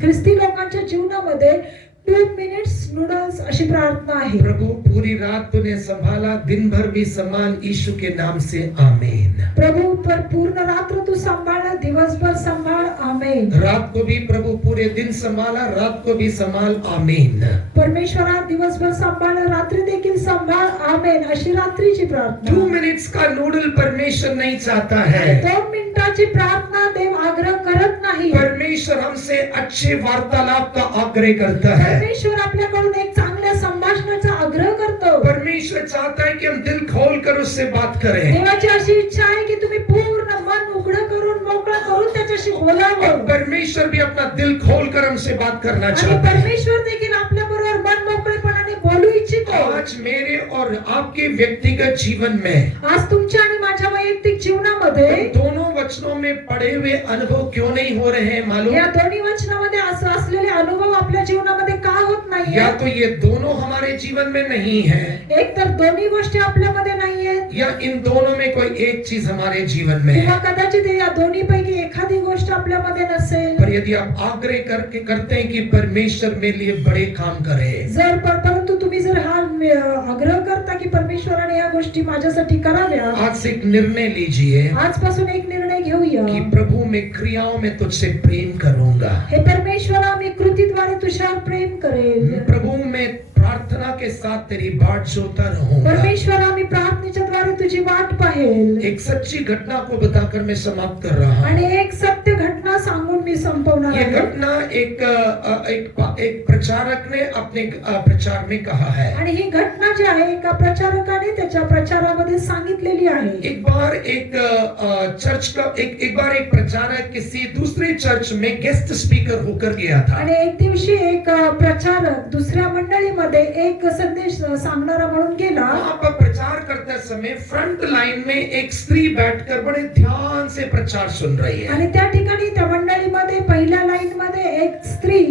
ख्रिस्ती लोकांच्या जीवनामध्ये 2 मिनिट्स नूडल्स अशी प्रार्थना आहे. प्रभु पूरी रात तूने संभाला, दिन भर भी संभाल, यीशु के नाम से आमीन। प्रभु पर पूर्ण रात्र तू सांभाळ, दिवसभर सांभाळ. आमेन. रात को भी प्रभु पूरे दिन संभाला, रात को भी संभाल, आमीन। परमेश्वरा दिवसभर सांभाळ, रात्री देखील सांभाळ. आमेन. अशी रात्रीची 2 प्रार्थना. मिनट्स का नूडल परमेश्वर नहीं चाहता है। 2 मिनिटाची प्रार्थना देव आग्रह करत नाही. परमेश्वर हमसे अच्छे वार्तालाप का आग्रह करता है। परमेश्वर आपल्याकडून एक चांगल्या संभाषणाचा आग्रह करतो. परमेश्वर चाहता है कि हम दिल खोल कर उससे बात करें। देवाची अशी इच्छा आहे की तुम्ही पूर्ण मन उघडं करून मोकळं करून त्याच्याशी और बोलावं. परमेश्वर भी अपना दिल खोल कर हमसे बात करना आणि चाहता है। परमेश्वर देखील आपल्या बरोबर मन मोकळेपणाने बोलू इच्छितो. आज मेरे और आपके व्यक्तिगत जीवन में आज तुमच्या आणि माझ्या वैयक्तिक जीवनामध्ये दोनों वचनों में पढ़े हुए अनुभव क्यों नहीं हो रहे हैं मालूम? या दोन्ही वचनामध्ये असं असलेले अनुभव आपल्या जीवनामध्ये का होत नाहीये? या तो ये दोनों हमारे जीवन में नहीं है, एक तर दोन्ही गोष्टी आपल्यामध्ये नाहीयेत, या इन दोनों में कोई एक चीज हमारे जीवन में किंवा है। कदाचित या दोन्ही पैकी एखादी गोष्ट आपल्यामध्ये नसेल. पर यदि आप आग्रह करके करते हैं कि परमेश्वर मेरे लिए बड़े काम करे, परंतु तुम्ही जर हा आग्रह करता की परमेश्वराने या गोष्टी माझ्यासाठी कराव्या, आज से एक निर्णय लीजिए आजपासून एक निर्णय घेऊया कि प्रभु मैं क्रियाओं में तुझसे प्रेम करूंगा। हे परमेश्वरा मी कृतीद्वारे तुझ्यावर प्रेम करेन. प्रभु मैं प्रार्थना के साथ तेरी बाट जोता रहूंगा। परमेश्वरा मी प्रार्थनेच्या द्वारे तुझी वाट पाहेल. एक सच्ची घटना को बताकर मैं समाप्त कर रहा हूँ। आणि एक सत्य घटना सांगून मी संपवणार ये आहे. घटना एक प्रचारक ने अपने प्रचार में कहा है। आणि ही घटना जी आहे एका प्रचारकाने त्याच्या प्रचारामध्ये सांगितलेली आहे. एक बार एक चर्च का एक बार एक प्रचारक किसी दूसरे चर्च में गेस्ट स्पीकर होकर गया था। आणि एक दिवशी एक प्रचारक दुसऱ्या मंडळीमध्ये एक संदेश सांगणारा म्हणून गेला. वहाँ पर प्रचार करते समय फ्रंट लाइन में एक स्त्री बैठकर बड़े ध्यान से प्रचार सुन रही है। आणि त्या ठिकाणी त्या मंडळीमध्ये पहिल्या लाईन मध्ये एक स्त्री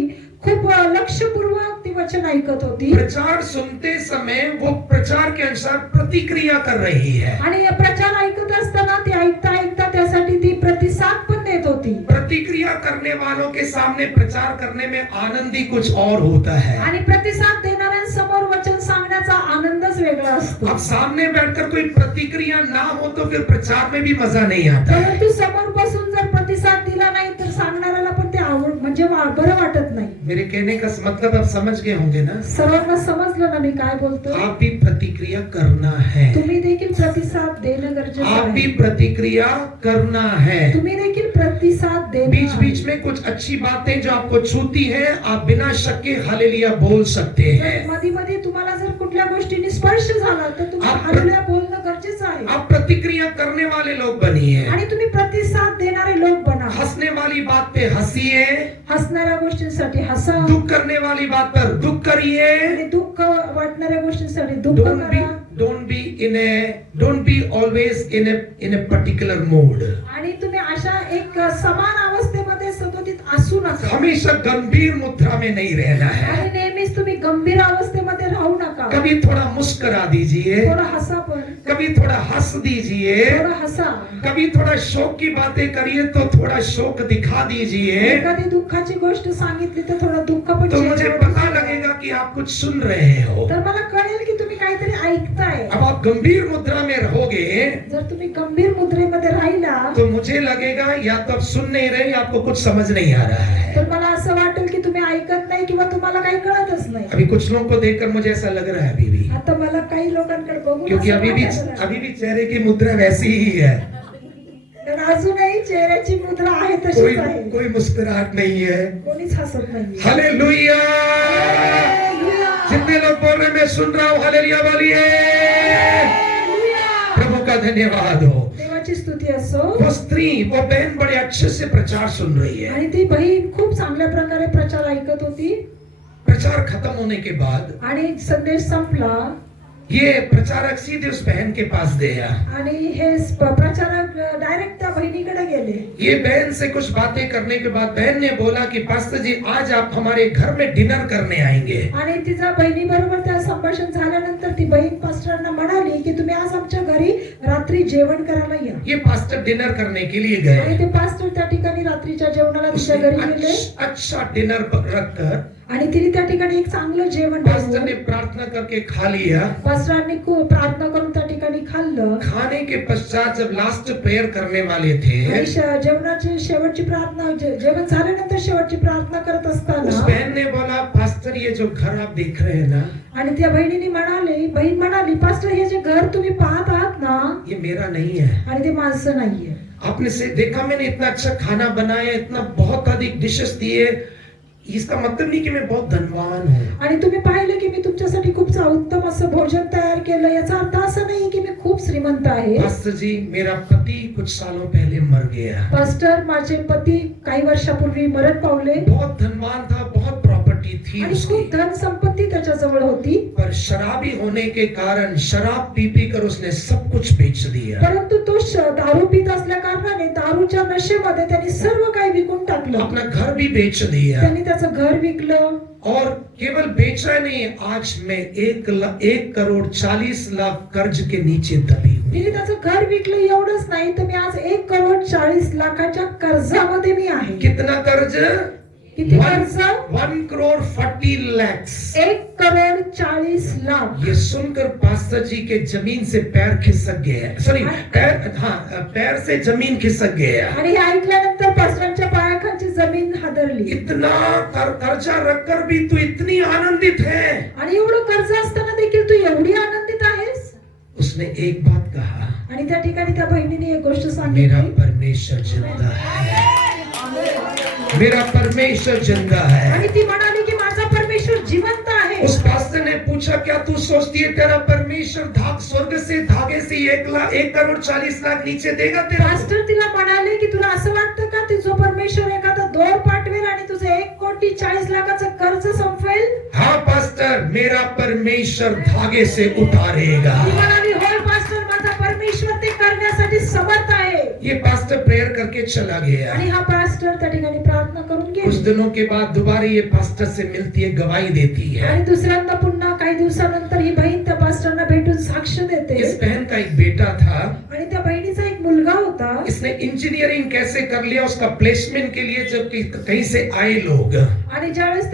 खूप लक्षपूर्वक ती वचन ऐकत होती. प्रचार सुनते समय वो प्रचार के अनुसार प्रतिक्रिया कर रही है। आणि हे प्रचार ऐकत असताना ती ऐकता ऐकता त्यासाठी ती प्रतिसाद पण देत होती. प्रतिक्रिया करने वालों के सामने प्रचार करने में आनंद ही कुछ और होता है। आणि प्रतिसाद देणाऱ्यांसमोर वचन सांगण्याचा आनंदच वेगळा असतो. अब सामने बैठकर कोई प्रतिक्रिया ना हो तो फिर प्रचार में भी मजा नहीं आता है। परंतु समोर बसून जर प्रतिसाद दिला नाही तर सांगणाऱ्याला पण ते आवड म्हणजे बरं वाटत नाही. मेरे कहने का मतलब आप समझ गए होंगे ना? सर्वांना समजलं ना मी काय बोलतो? आप भी प्रतिक्रिया करना है। तुम्ही देखील प्रतिसाद देणं गरजेचं आप भी आहे. प्रतिक्रिया करना है। तुम्ही देखील प्रतिसाद देणं बीच आहे. बीच में कुछ अच्छी बातें जो आपको छूती हैं, आप बिना शक के हालेलुया बोल सकते हैं। मध्ये मध्ये तुम्हाला जर कुठल्या गोष्टीने स्पर्श झाला तर तुम्ही आप- हालेलुया बोलणं गरजेचं आहे. आप प्रतिक्रिया करने वाले लोग बनिए। आणि तुम्ही प्रतिसाद देणारे लोक बना. हंसने वाली बात पे हंसिए, हसणाऱ्या गोष्टींसाठी हसा दुख करने वाली बात पर दुख करिए। आणि दुःख वाटणाऱ्या गोष्टींसाठी दुःख करा. don't be always in a particular mood। आणि तुम्ही अशा एक समान अवस्थेमध्ये सतत असू नका. हमेशा गंभीर मुद्रा में नहीं रहना है। आणि नेहमीच तुम्ही गंभीर अवस्थेमध्ये राहू नका. कभी थोड़ा मुस्कुरा दीजिए, थोडं हसा पण. कभी थोड़ा हंस दीजिए, थोडं हसा. कभी थोड़ा शोक की बातें करिए तो थोड़ा शोक दिखा दीजिए, एखादी दुःखाची गोष्ट सांगितली तर थोडं दुःख पण तो मुझे चेहऱ्यावर पता दिसतं. लगेगा कि आप कुछ सुन रहे हो। तर मला कळेल की तुम्ही काहीतरी ऐकताय. अब आप गंभीर मुद्रा में रहोगे जर तुम्ही गंभीर मुद्रेमध्ये राहिला तो मुझे लगेगा या तो आप सुन नहीं रहे, या आपको कुछ समझ नहीं आ रहा है। तर मला असं वाटेल की तुम्ही ऐकत नाही किंवा तुम्हाला काही कळतच नाही. अभी कुछ लोगों को देखकर मुझे ऐसा लग रहा है अभी भी, आता मला काही लोकांकडे बघून क्योंकि असं अभी वाटायला भी चेहरे की मुद्रा वैसी ही है। तर अजूनही चेहऱ्याची मुद्रा आहे कोई तशीच आहे. कोई मुस्कुराहट नहीं है। कोणीच हसत नाही. हालेलुया। जितने लोग बोल रहे मैं सुन रहा हूँ, हालेलुया बोलिए। प्रभु का धन्यवाद हो। देवाची स्तुती असो. वो स्त्री, वो बहन बड़े अच्छे से प्रचार सुन रही है। आणि ती बहीण खूप चांगल्या प्रकारे प्रचार ऐकत होती. प्रचार खत्म होने के बाद आणि संदेश संपला ये प्रचारक सीधे उस बहन के पास गया। आणि हे प्रचारक डायरेक्ट त्या बहिणीकडे गेले. ये बहन से कुछ बातें करने के बाद बहन ने बोला कि पास्टर जी आज आप हमारे घर में डिनर करने आएंगे। आणि तिचा बहिणी बरोबर त्या संभाषण झाल्यानंतर ती बहीण पास्टरांना म्हणाली की तुम्ही आज आमच्या घरी रात्री जेवण करायला या. ये पास्टर डिनर करने के लिए आणि गए। ते पास्टर त्या ठिकाणी रात्रीच्या जेवणाला तिच्या घरी गेले. अच्छा डिनर रखकर आणि तिने त्या ठिकाणी एक चांगलं जेवण पास्टर ने बनवलं. प्रार्थना करके खा लिया. पास्टरांनी खूप प्रार्थना करून त्या ठिकाणी खाल्लं. खाने के पश्चात जब लास्ट प्रेयर करने वाले थे, आणि जेवणाची शेवटची प्रार्थना जेवण झाल्यानंतर शेवटची प्रार्थना करत उस असताना बहन ने बोला, पास्टर ये जो घर आप देख रहे हैं ना, आणि त्या बहीण म्हणाली पास्टर हे जे घर तुम्ही पाहत आहात ना ये मेरा नहीं है. आणि ते माणसं नाहीये. आपने से देखा, मैंने इतना अच्छा खाना बनाया, इतना बहुत अधिक डिशेस दिए, इसका मतलब नहीं कि मैं बहुत धनवान हूँ. आणि तुम्ही पाहिलं की मी तुमच्यासाठी खूप उत्तम असं भोजन तयार केलं. याचा अर्थ असा नाही की मी खूप श्रीमंत आहे. पास्टर जी, मेरा पति कुछ सालों पहले मर गया. पास्टर माझे पती काही वर्षापूर्वी मरण पावले. बहुत धनवान था, बहुत प्रॉपर्टी थी आणि उसकी, खूप धन संपत्ती त्याच्याजवळ होती. पर शराबी होने के कारण शराब पी पी कर उसने सब कुछ बेच दिया. परंतु तो दारू पित असल्या कारणाने दारूच्या नशेमध्ये त्यांनी सर्व काही विकून टाकलं. अपना घर भी बेच दिया. त्यांनी त्याचं घर विकलं. और केवल बेचा नहीं, आज मैं 1,40,00,000 कर्ज के नीचे दबी हूँ. तिने त्याचं घर विकलं. एवढंच नाही तर मी आज 1,40,00,000 कर्जामध्ये मी आहे. कितना कर्ज? किती कर्ज? 1,40,00,000. 1,40,00,000. ये सुनकर पास्टर जी के जमीन से पैर खिसक गया. सॉरी, पैर से जमीन खिसक गया. आणि हे ऐकल्यानंतर पास्टरांच्या पायाखालची जमीन हादरली. इतना कर्जा रखकर भी तू इतनी आनंदित है. आणि एवढं कर्ज असताना देखील तू एवढी आनंदित आहेस. उसने एक बात कहा, आणि त्या ठिकाणी त्या बहिणीने एक गोष्ट मेरा सांगितली. परमेश्वर जिंदा है. मेरा परमेश्वर जिंदा है. आणि ती म्हणाली की माझा परमेश्वर जिवंत आहे. उस पास्टर ने पूछा, क्या तू सोचती है तेरा परमेश्वर स्वर्ग से धागे से 1,40,00,000 नीचे देगा तेरा? पास्टर तिला म्हणाले की तुला असं वाटतं का की जो परमेश्वर एखादा दोर पाठवेल आणि तुझं 1,40,00,000 कर्ज संपवेल? हाँ पास्टर, मेरा परमेश्वर धागे से उतारेगा. ती म्हणाली होय पास्टर, माझा परमेश्वर ते करण्यासाठी समर्थ आहे. ये पास्टर प्रेयर करके चला गया. आणि हा पास्टर त्या ठिकाणी प्रार्थना करून कुछ गेला. दिनों के बाद दोबारा ये पास्टर से मिलती है, गवाही देती है. आणि दुसऱ्यांदा पुन्हा काही दिवसानंतर ही बहीण त्या पास्टरना भेटून साक्ष देते. इस बहन का एक बेटा था. आणि त्या बहिणीचा एक मुलगा होता. इसने इंजीनियरिंग कैसे कर लिया, उसका प्लेसमेंट के लिए जब कहीं से आए लोग, आणि ज्यावेळेस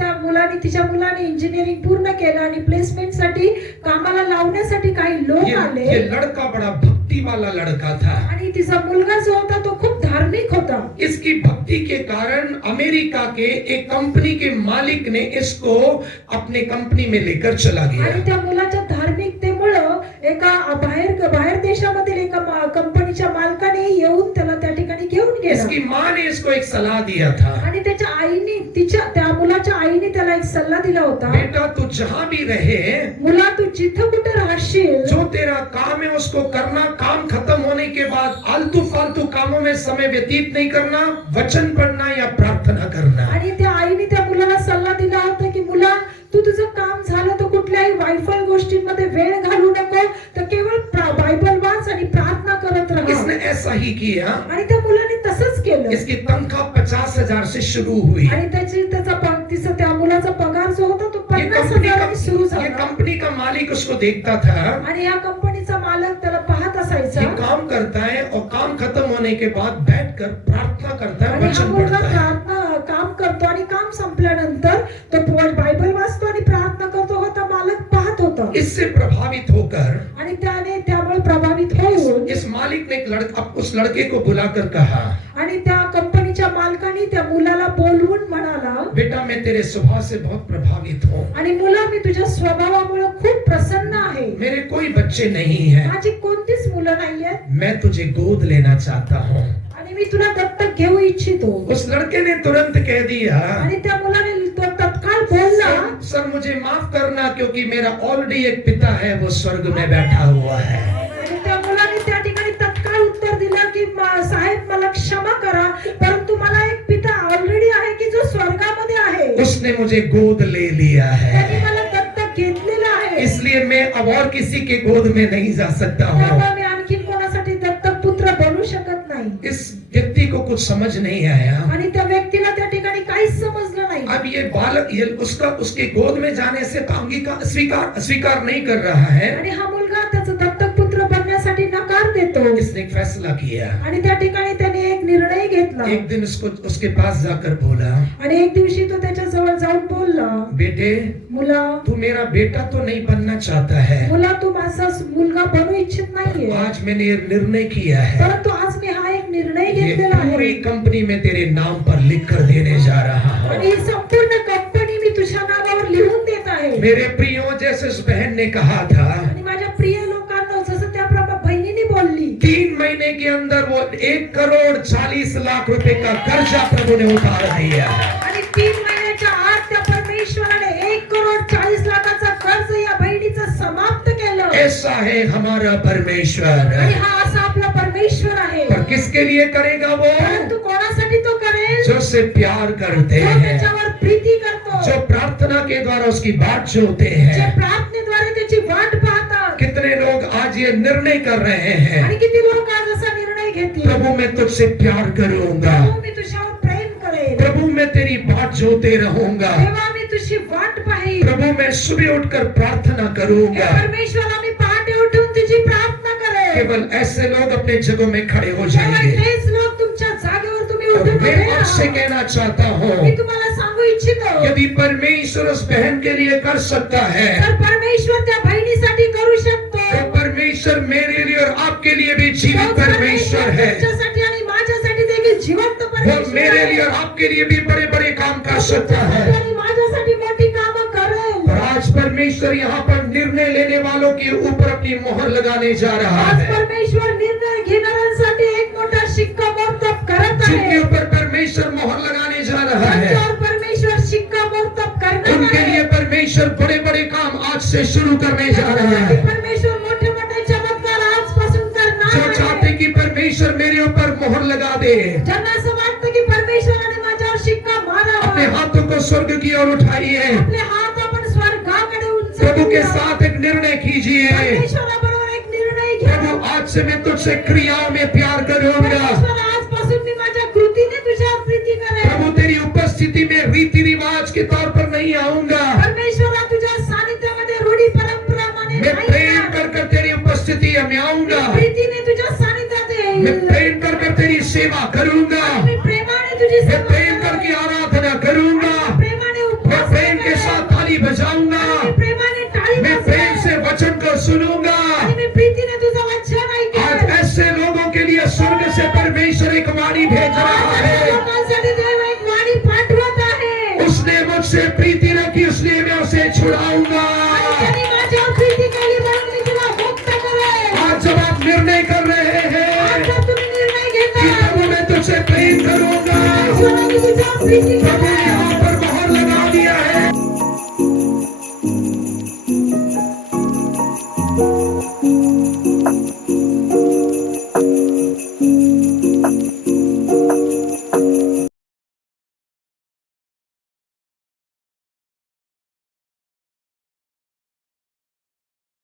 तिच्या मुलाने इंजिनिअरिंग पूर्ण केलं आणि प्लेसमेंट साठी कामाला लावण्यासाठी काही लोक ये आले. लड़का बड़ा भक्ति वाला लड़का था. आणि तिचा मुलगा जो होता तो खूप धार्मिक होता. इसकी भक्ति के कारण अमेरिका के एक कंपनी के मालिक ने इसको अपने कंपनी में लेकर चला गया. आणि त्या मुलाच्या धार्मिकतेमुळं एका बाहेर देशामधील एका कंपनीच्या मालकाने येऊन त्याला त्या ठिकाणी घेऊन गेला. इसकी माँ ने इसको एक सलाह दिया था, आणि त्याच्या आईने त्या मुलाच्या आईने त्याला एक सल्ला दिला होता. बेटा तू जहाँ भी रहे, मुला तू जिथं कुठं राहशील, जो तेरा काम है उसको करना. काम खत्म होने के बाद आलतू फालतू कामों में समय व्यतीत नहीं करना, वचन पढ़ना या प्रार्थना करना. आणि त्या आईने त्या मुलाला सल्ला दिला होता की मुला तू तुझं काम झालं तर कुठल्याही वायफळ गोष्टींमध्ये वेळ घालू नको, तर केवळ बायबल वाच आणि प्रार्थना करत राहा. इसने ऐसा ही किया. आणि त्या मुलाने तसंच केलं. इसकी तनख्वाह 50,000 से शुरू हुई. आणि त्या मुलाचा पगार जो होता तो 50,000 सुरू ये झाला. कंपनी का मालिक उसको देखता था. आणि या कंपनीचा मालक त्याला पाहत असायचा. ये काम करता है और काम खत्म होने के बाद बैठकर प्रार्थना करता है, आणि हा वचन मुलगा पढ़ता है. काम करतो आणि काम संपल्यानंतर तो बायबल वाचतो आणि प्रार्थना करतो होता. मालक पाहत होता. इससे प्रभावित होकर आणि त्यामुळे प्रभावित होऊन इस मालिक ने उस लड़के को बुलाकर कहा, आणि त्या कंपनीच्या मालकाने त्या मुलाला बोलवून म्हणाला, बेटा मैं तेरे स्वभाव से बहुत प्रभावित हूँ. आणि मुला मी तुझ्या स्वभावामुळे खूप प्रसन्न आहे. मेरे कोई बच्चे नहीं है, माझी कोणतीच मुलं नाहीयेत मैं तुझे गोद लेना चाहता हूँ. आणि मी तुला दत्तक घेऊ इच्छितो. उस लड़के ने तुरंत कह दिया, आणि त्या मुलाने तो तत्काळ बोलला, सर मुझे माफ करना क्योंकि मेरा ऑलरेडी एक पिता है, वो स्वर्ग में बैठा हुआ है. आणि त्या मुलाने त्या ठिकाणी तत्काळ उत्तर दिला की साहेब मला क्षमा करा, परंतु मला एक पिता ऑलरेडी आहे की जो स्वर्गामध्ये आहे. उसने मुझे गोद ले लिया त्यांनी है, मला दत्तक घेतलेलं आहे. इसलिए मैं अब और किसी के गोद में नहीं जा सकता हूँ. त्यामुळे मी आणखी कोणासाठी दत्तक पुत्र बनू शकत नाही. इस व्यक्ति को कुछ समझ नहीं आया. आणि त्या व्यक्तीला त्या ठिकाणी काहीच समजलं नाही. अब ये बालक उसके गोद में जाने से स्वीकार नहीं कर रहा है. आणि हा मुलगा त्याचं दत्तक पुत्र बनण्यासाठी नकार देतो. इसने एक फैसला किया, आणि त्या ठिकाणी त्याने एक निर्णय घेतला एक दिन उसके पास जाकर बोला, आणि एक दिवशी तो त्याच्या जवळ जाऊन बोलला, बेटे मुला तू मेरा बेटा तो नहीं बनना चाहता है, मुला तू माझा मुलगा बनू इच्छित नाहीये, आज मैंने ये निर्णय किया है, परंतु आज मी हा एक निर्णय ये घेतलेला पूरी आहे कंपनी में तेरे नाम पर लिख कर देने जा रहा हूँ। आणि ही संपूर्ण कंपनी मी तुझ्या नावावर लिहून देत आहे। मेरे प्रियो, जैसे उस बहन ने कहा था, आणि माझ्या प्रिय लोकांना जसं त्याप्रमाणे बहिणीने बोलली, 3 महीने के अंदर वो 1,40,00,000 रुपए का कर्जा प्रभु ने उतार दिया। आणि 3 महिन्याच्या आत त्या परमेश्वराने 1,40,00,000चा कर्ज या बहिणीचं समाप्त केलं। ऐसा है हमारा परमेश्वर। आणि हा असा आपला परमेश्वर आहे। पर किसके लिए करेगा वो? परंतु कोणासाठी तो करेल? जो से प्यार करते जो हैं, त्याच्यावर प्रीती करतो, जो प्रार्थना के द्वारा उसकी बात जोते जे हैं। प्रार्थनेद्वारे त्याची वाट पाहतात। कितने लोग आज ये निर्णय कर रहे हैं, आणि किती लोक आज असा निर्णय घेतील, प्रभु मैं तुझसे प्यार करूंगा, प्रभू मी तुझ्यावर प्रेम करेन, प्रभु मैं तेरी बात जोते रहूंगा, देवा मी तुझी वाट पाहीन, प्रभु मैं सुबह उठकर प्रार्थना हे करूंगा। परमेश्वरा मी पहाटे उठून तुझी प्रार्थना करेन। केवल ऐसे लोग अपने जगहों में खड़े हो केवळ जाएंगे। तेच लोक तुमच्या जागेवर तुम्ही और उठून मैं उभे आपसे राहा। कहना चाहता हूँ, मी तुम्हाला सांगू इच्छितो, यदि परमेश्वर उस बहन के लिए कर सकता है, तर परमेश्वर त्या बहिणीसाठी करू शकतो। तो परमेश्वर मेरे लिए और आपके लिए भी जीवित तोच परमेश्वर है। तुमच्यासाठी आणि माझ्यासाठी देखील जिवंत वो परमेश्वर मेरे आहे। लिए और आपके लिए भी बड़े बड़े काम कर सकता है। आणि माझ्यासाठी मोठी कामं करेल। और आज परमेश्वर यहाँ पर निर्णय लेने वालों के ऊपर अपनी मोहर लगाने जा रहा आज है, परमेश्वर निर्णय घेणाऱ्यांसाठी एक मोठा शिक्कामोर्तब करत जिनके आहे। ऊपर परमेश्वर मोहर लगाने जा रहा है, त्यांच्यावर परमेश्वर शिक्कामोर्तब करणार उनके आहे। लिए परमेश्वर बड़े बड़े काम आज से शुरू करने जा रहा त्यांच्यासाठी है। परमेश्वर मोठे मोठे चमत्कार आजपासून करणार जो आहे। चाहते कि परमेश्वर मेरे ऊपर मोहर लगा दे, ज्यांना असं वाटतं की परमेश्वराने माझ्यावर शिक्का मारावा, अपने हाथों को स्वर्ग की ओर उठाइए, आपले हात आपण स्वर्गाकडे उंच प्रभु के करूया। साथ एक निर्णय कीजिए। परमेश्वराबरोबर एक निर्णय घ्या। प्रभु आज से मैं तुझसे क्रियाओं में प्यार करूंगा। परमेश्वर आजपासून मी माझ्या कृतीने तुझ्यावर प्रीती करेन। प्रभु तेरी उपस्थिति में रीति रिवाज के तौर पर नहीं आऊंगा, परमेश्वरा तुझ्या सानिध्यामध्ये रूढी परंपरामाने मैं नाही प्रेम येणार। कर कर तेरी उपस्थिति में आऊंगा, प्रीतीने तुझ्या सानिध्यात येईल। मैं प्रेम कर कर तेरी सेवा करूंगा, मी प्रेमाने तुझी मैं सेवा प्रेम करेन। करके आराधना करूंगा, प्रेमाने मैं उपवास प्रेम के करेन। साथ ताली बजाऊंगा, मी प्रेमाने टाळी मैं वाजवेन। प्रेम से वचन को सुनूंगा। आणि मी प्रीतीने तुझं वचन आज ऐकेन। ऐसे लोगों के लिए स्वर्ग से परमेश्वर एक वाणी भेज रहा आज है। लोकांसाठी देव एक वाणी पाठवत आहे। उसने मुझसे प्रीति रखी, इसलिए मैं उसे छुड़ाऊंगा। आणि त्यांनी माझ्यावर प्रीती केली म्हणून मी तुला मुक्त करेन। आज जब आप निर्णय कर रहे हैं आज जर तुम्ही निर्णय कि घेता, प्रभु मैं तुझसे प्रेम करूंगा, परमेश्वराने तुझ्यावर प्रीती प्रभु करेन। यहाँ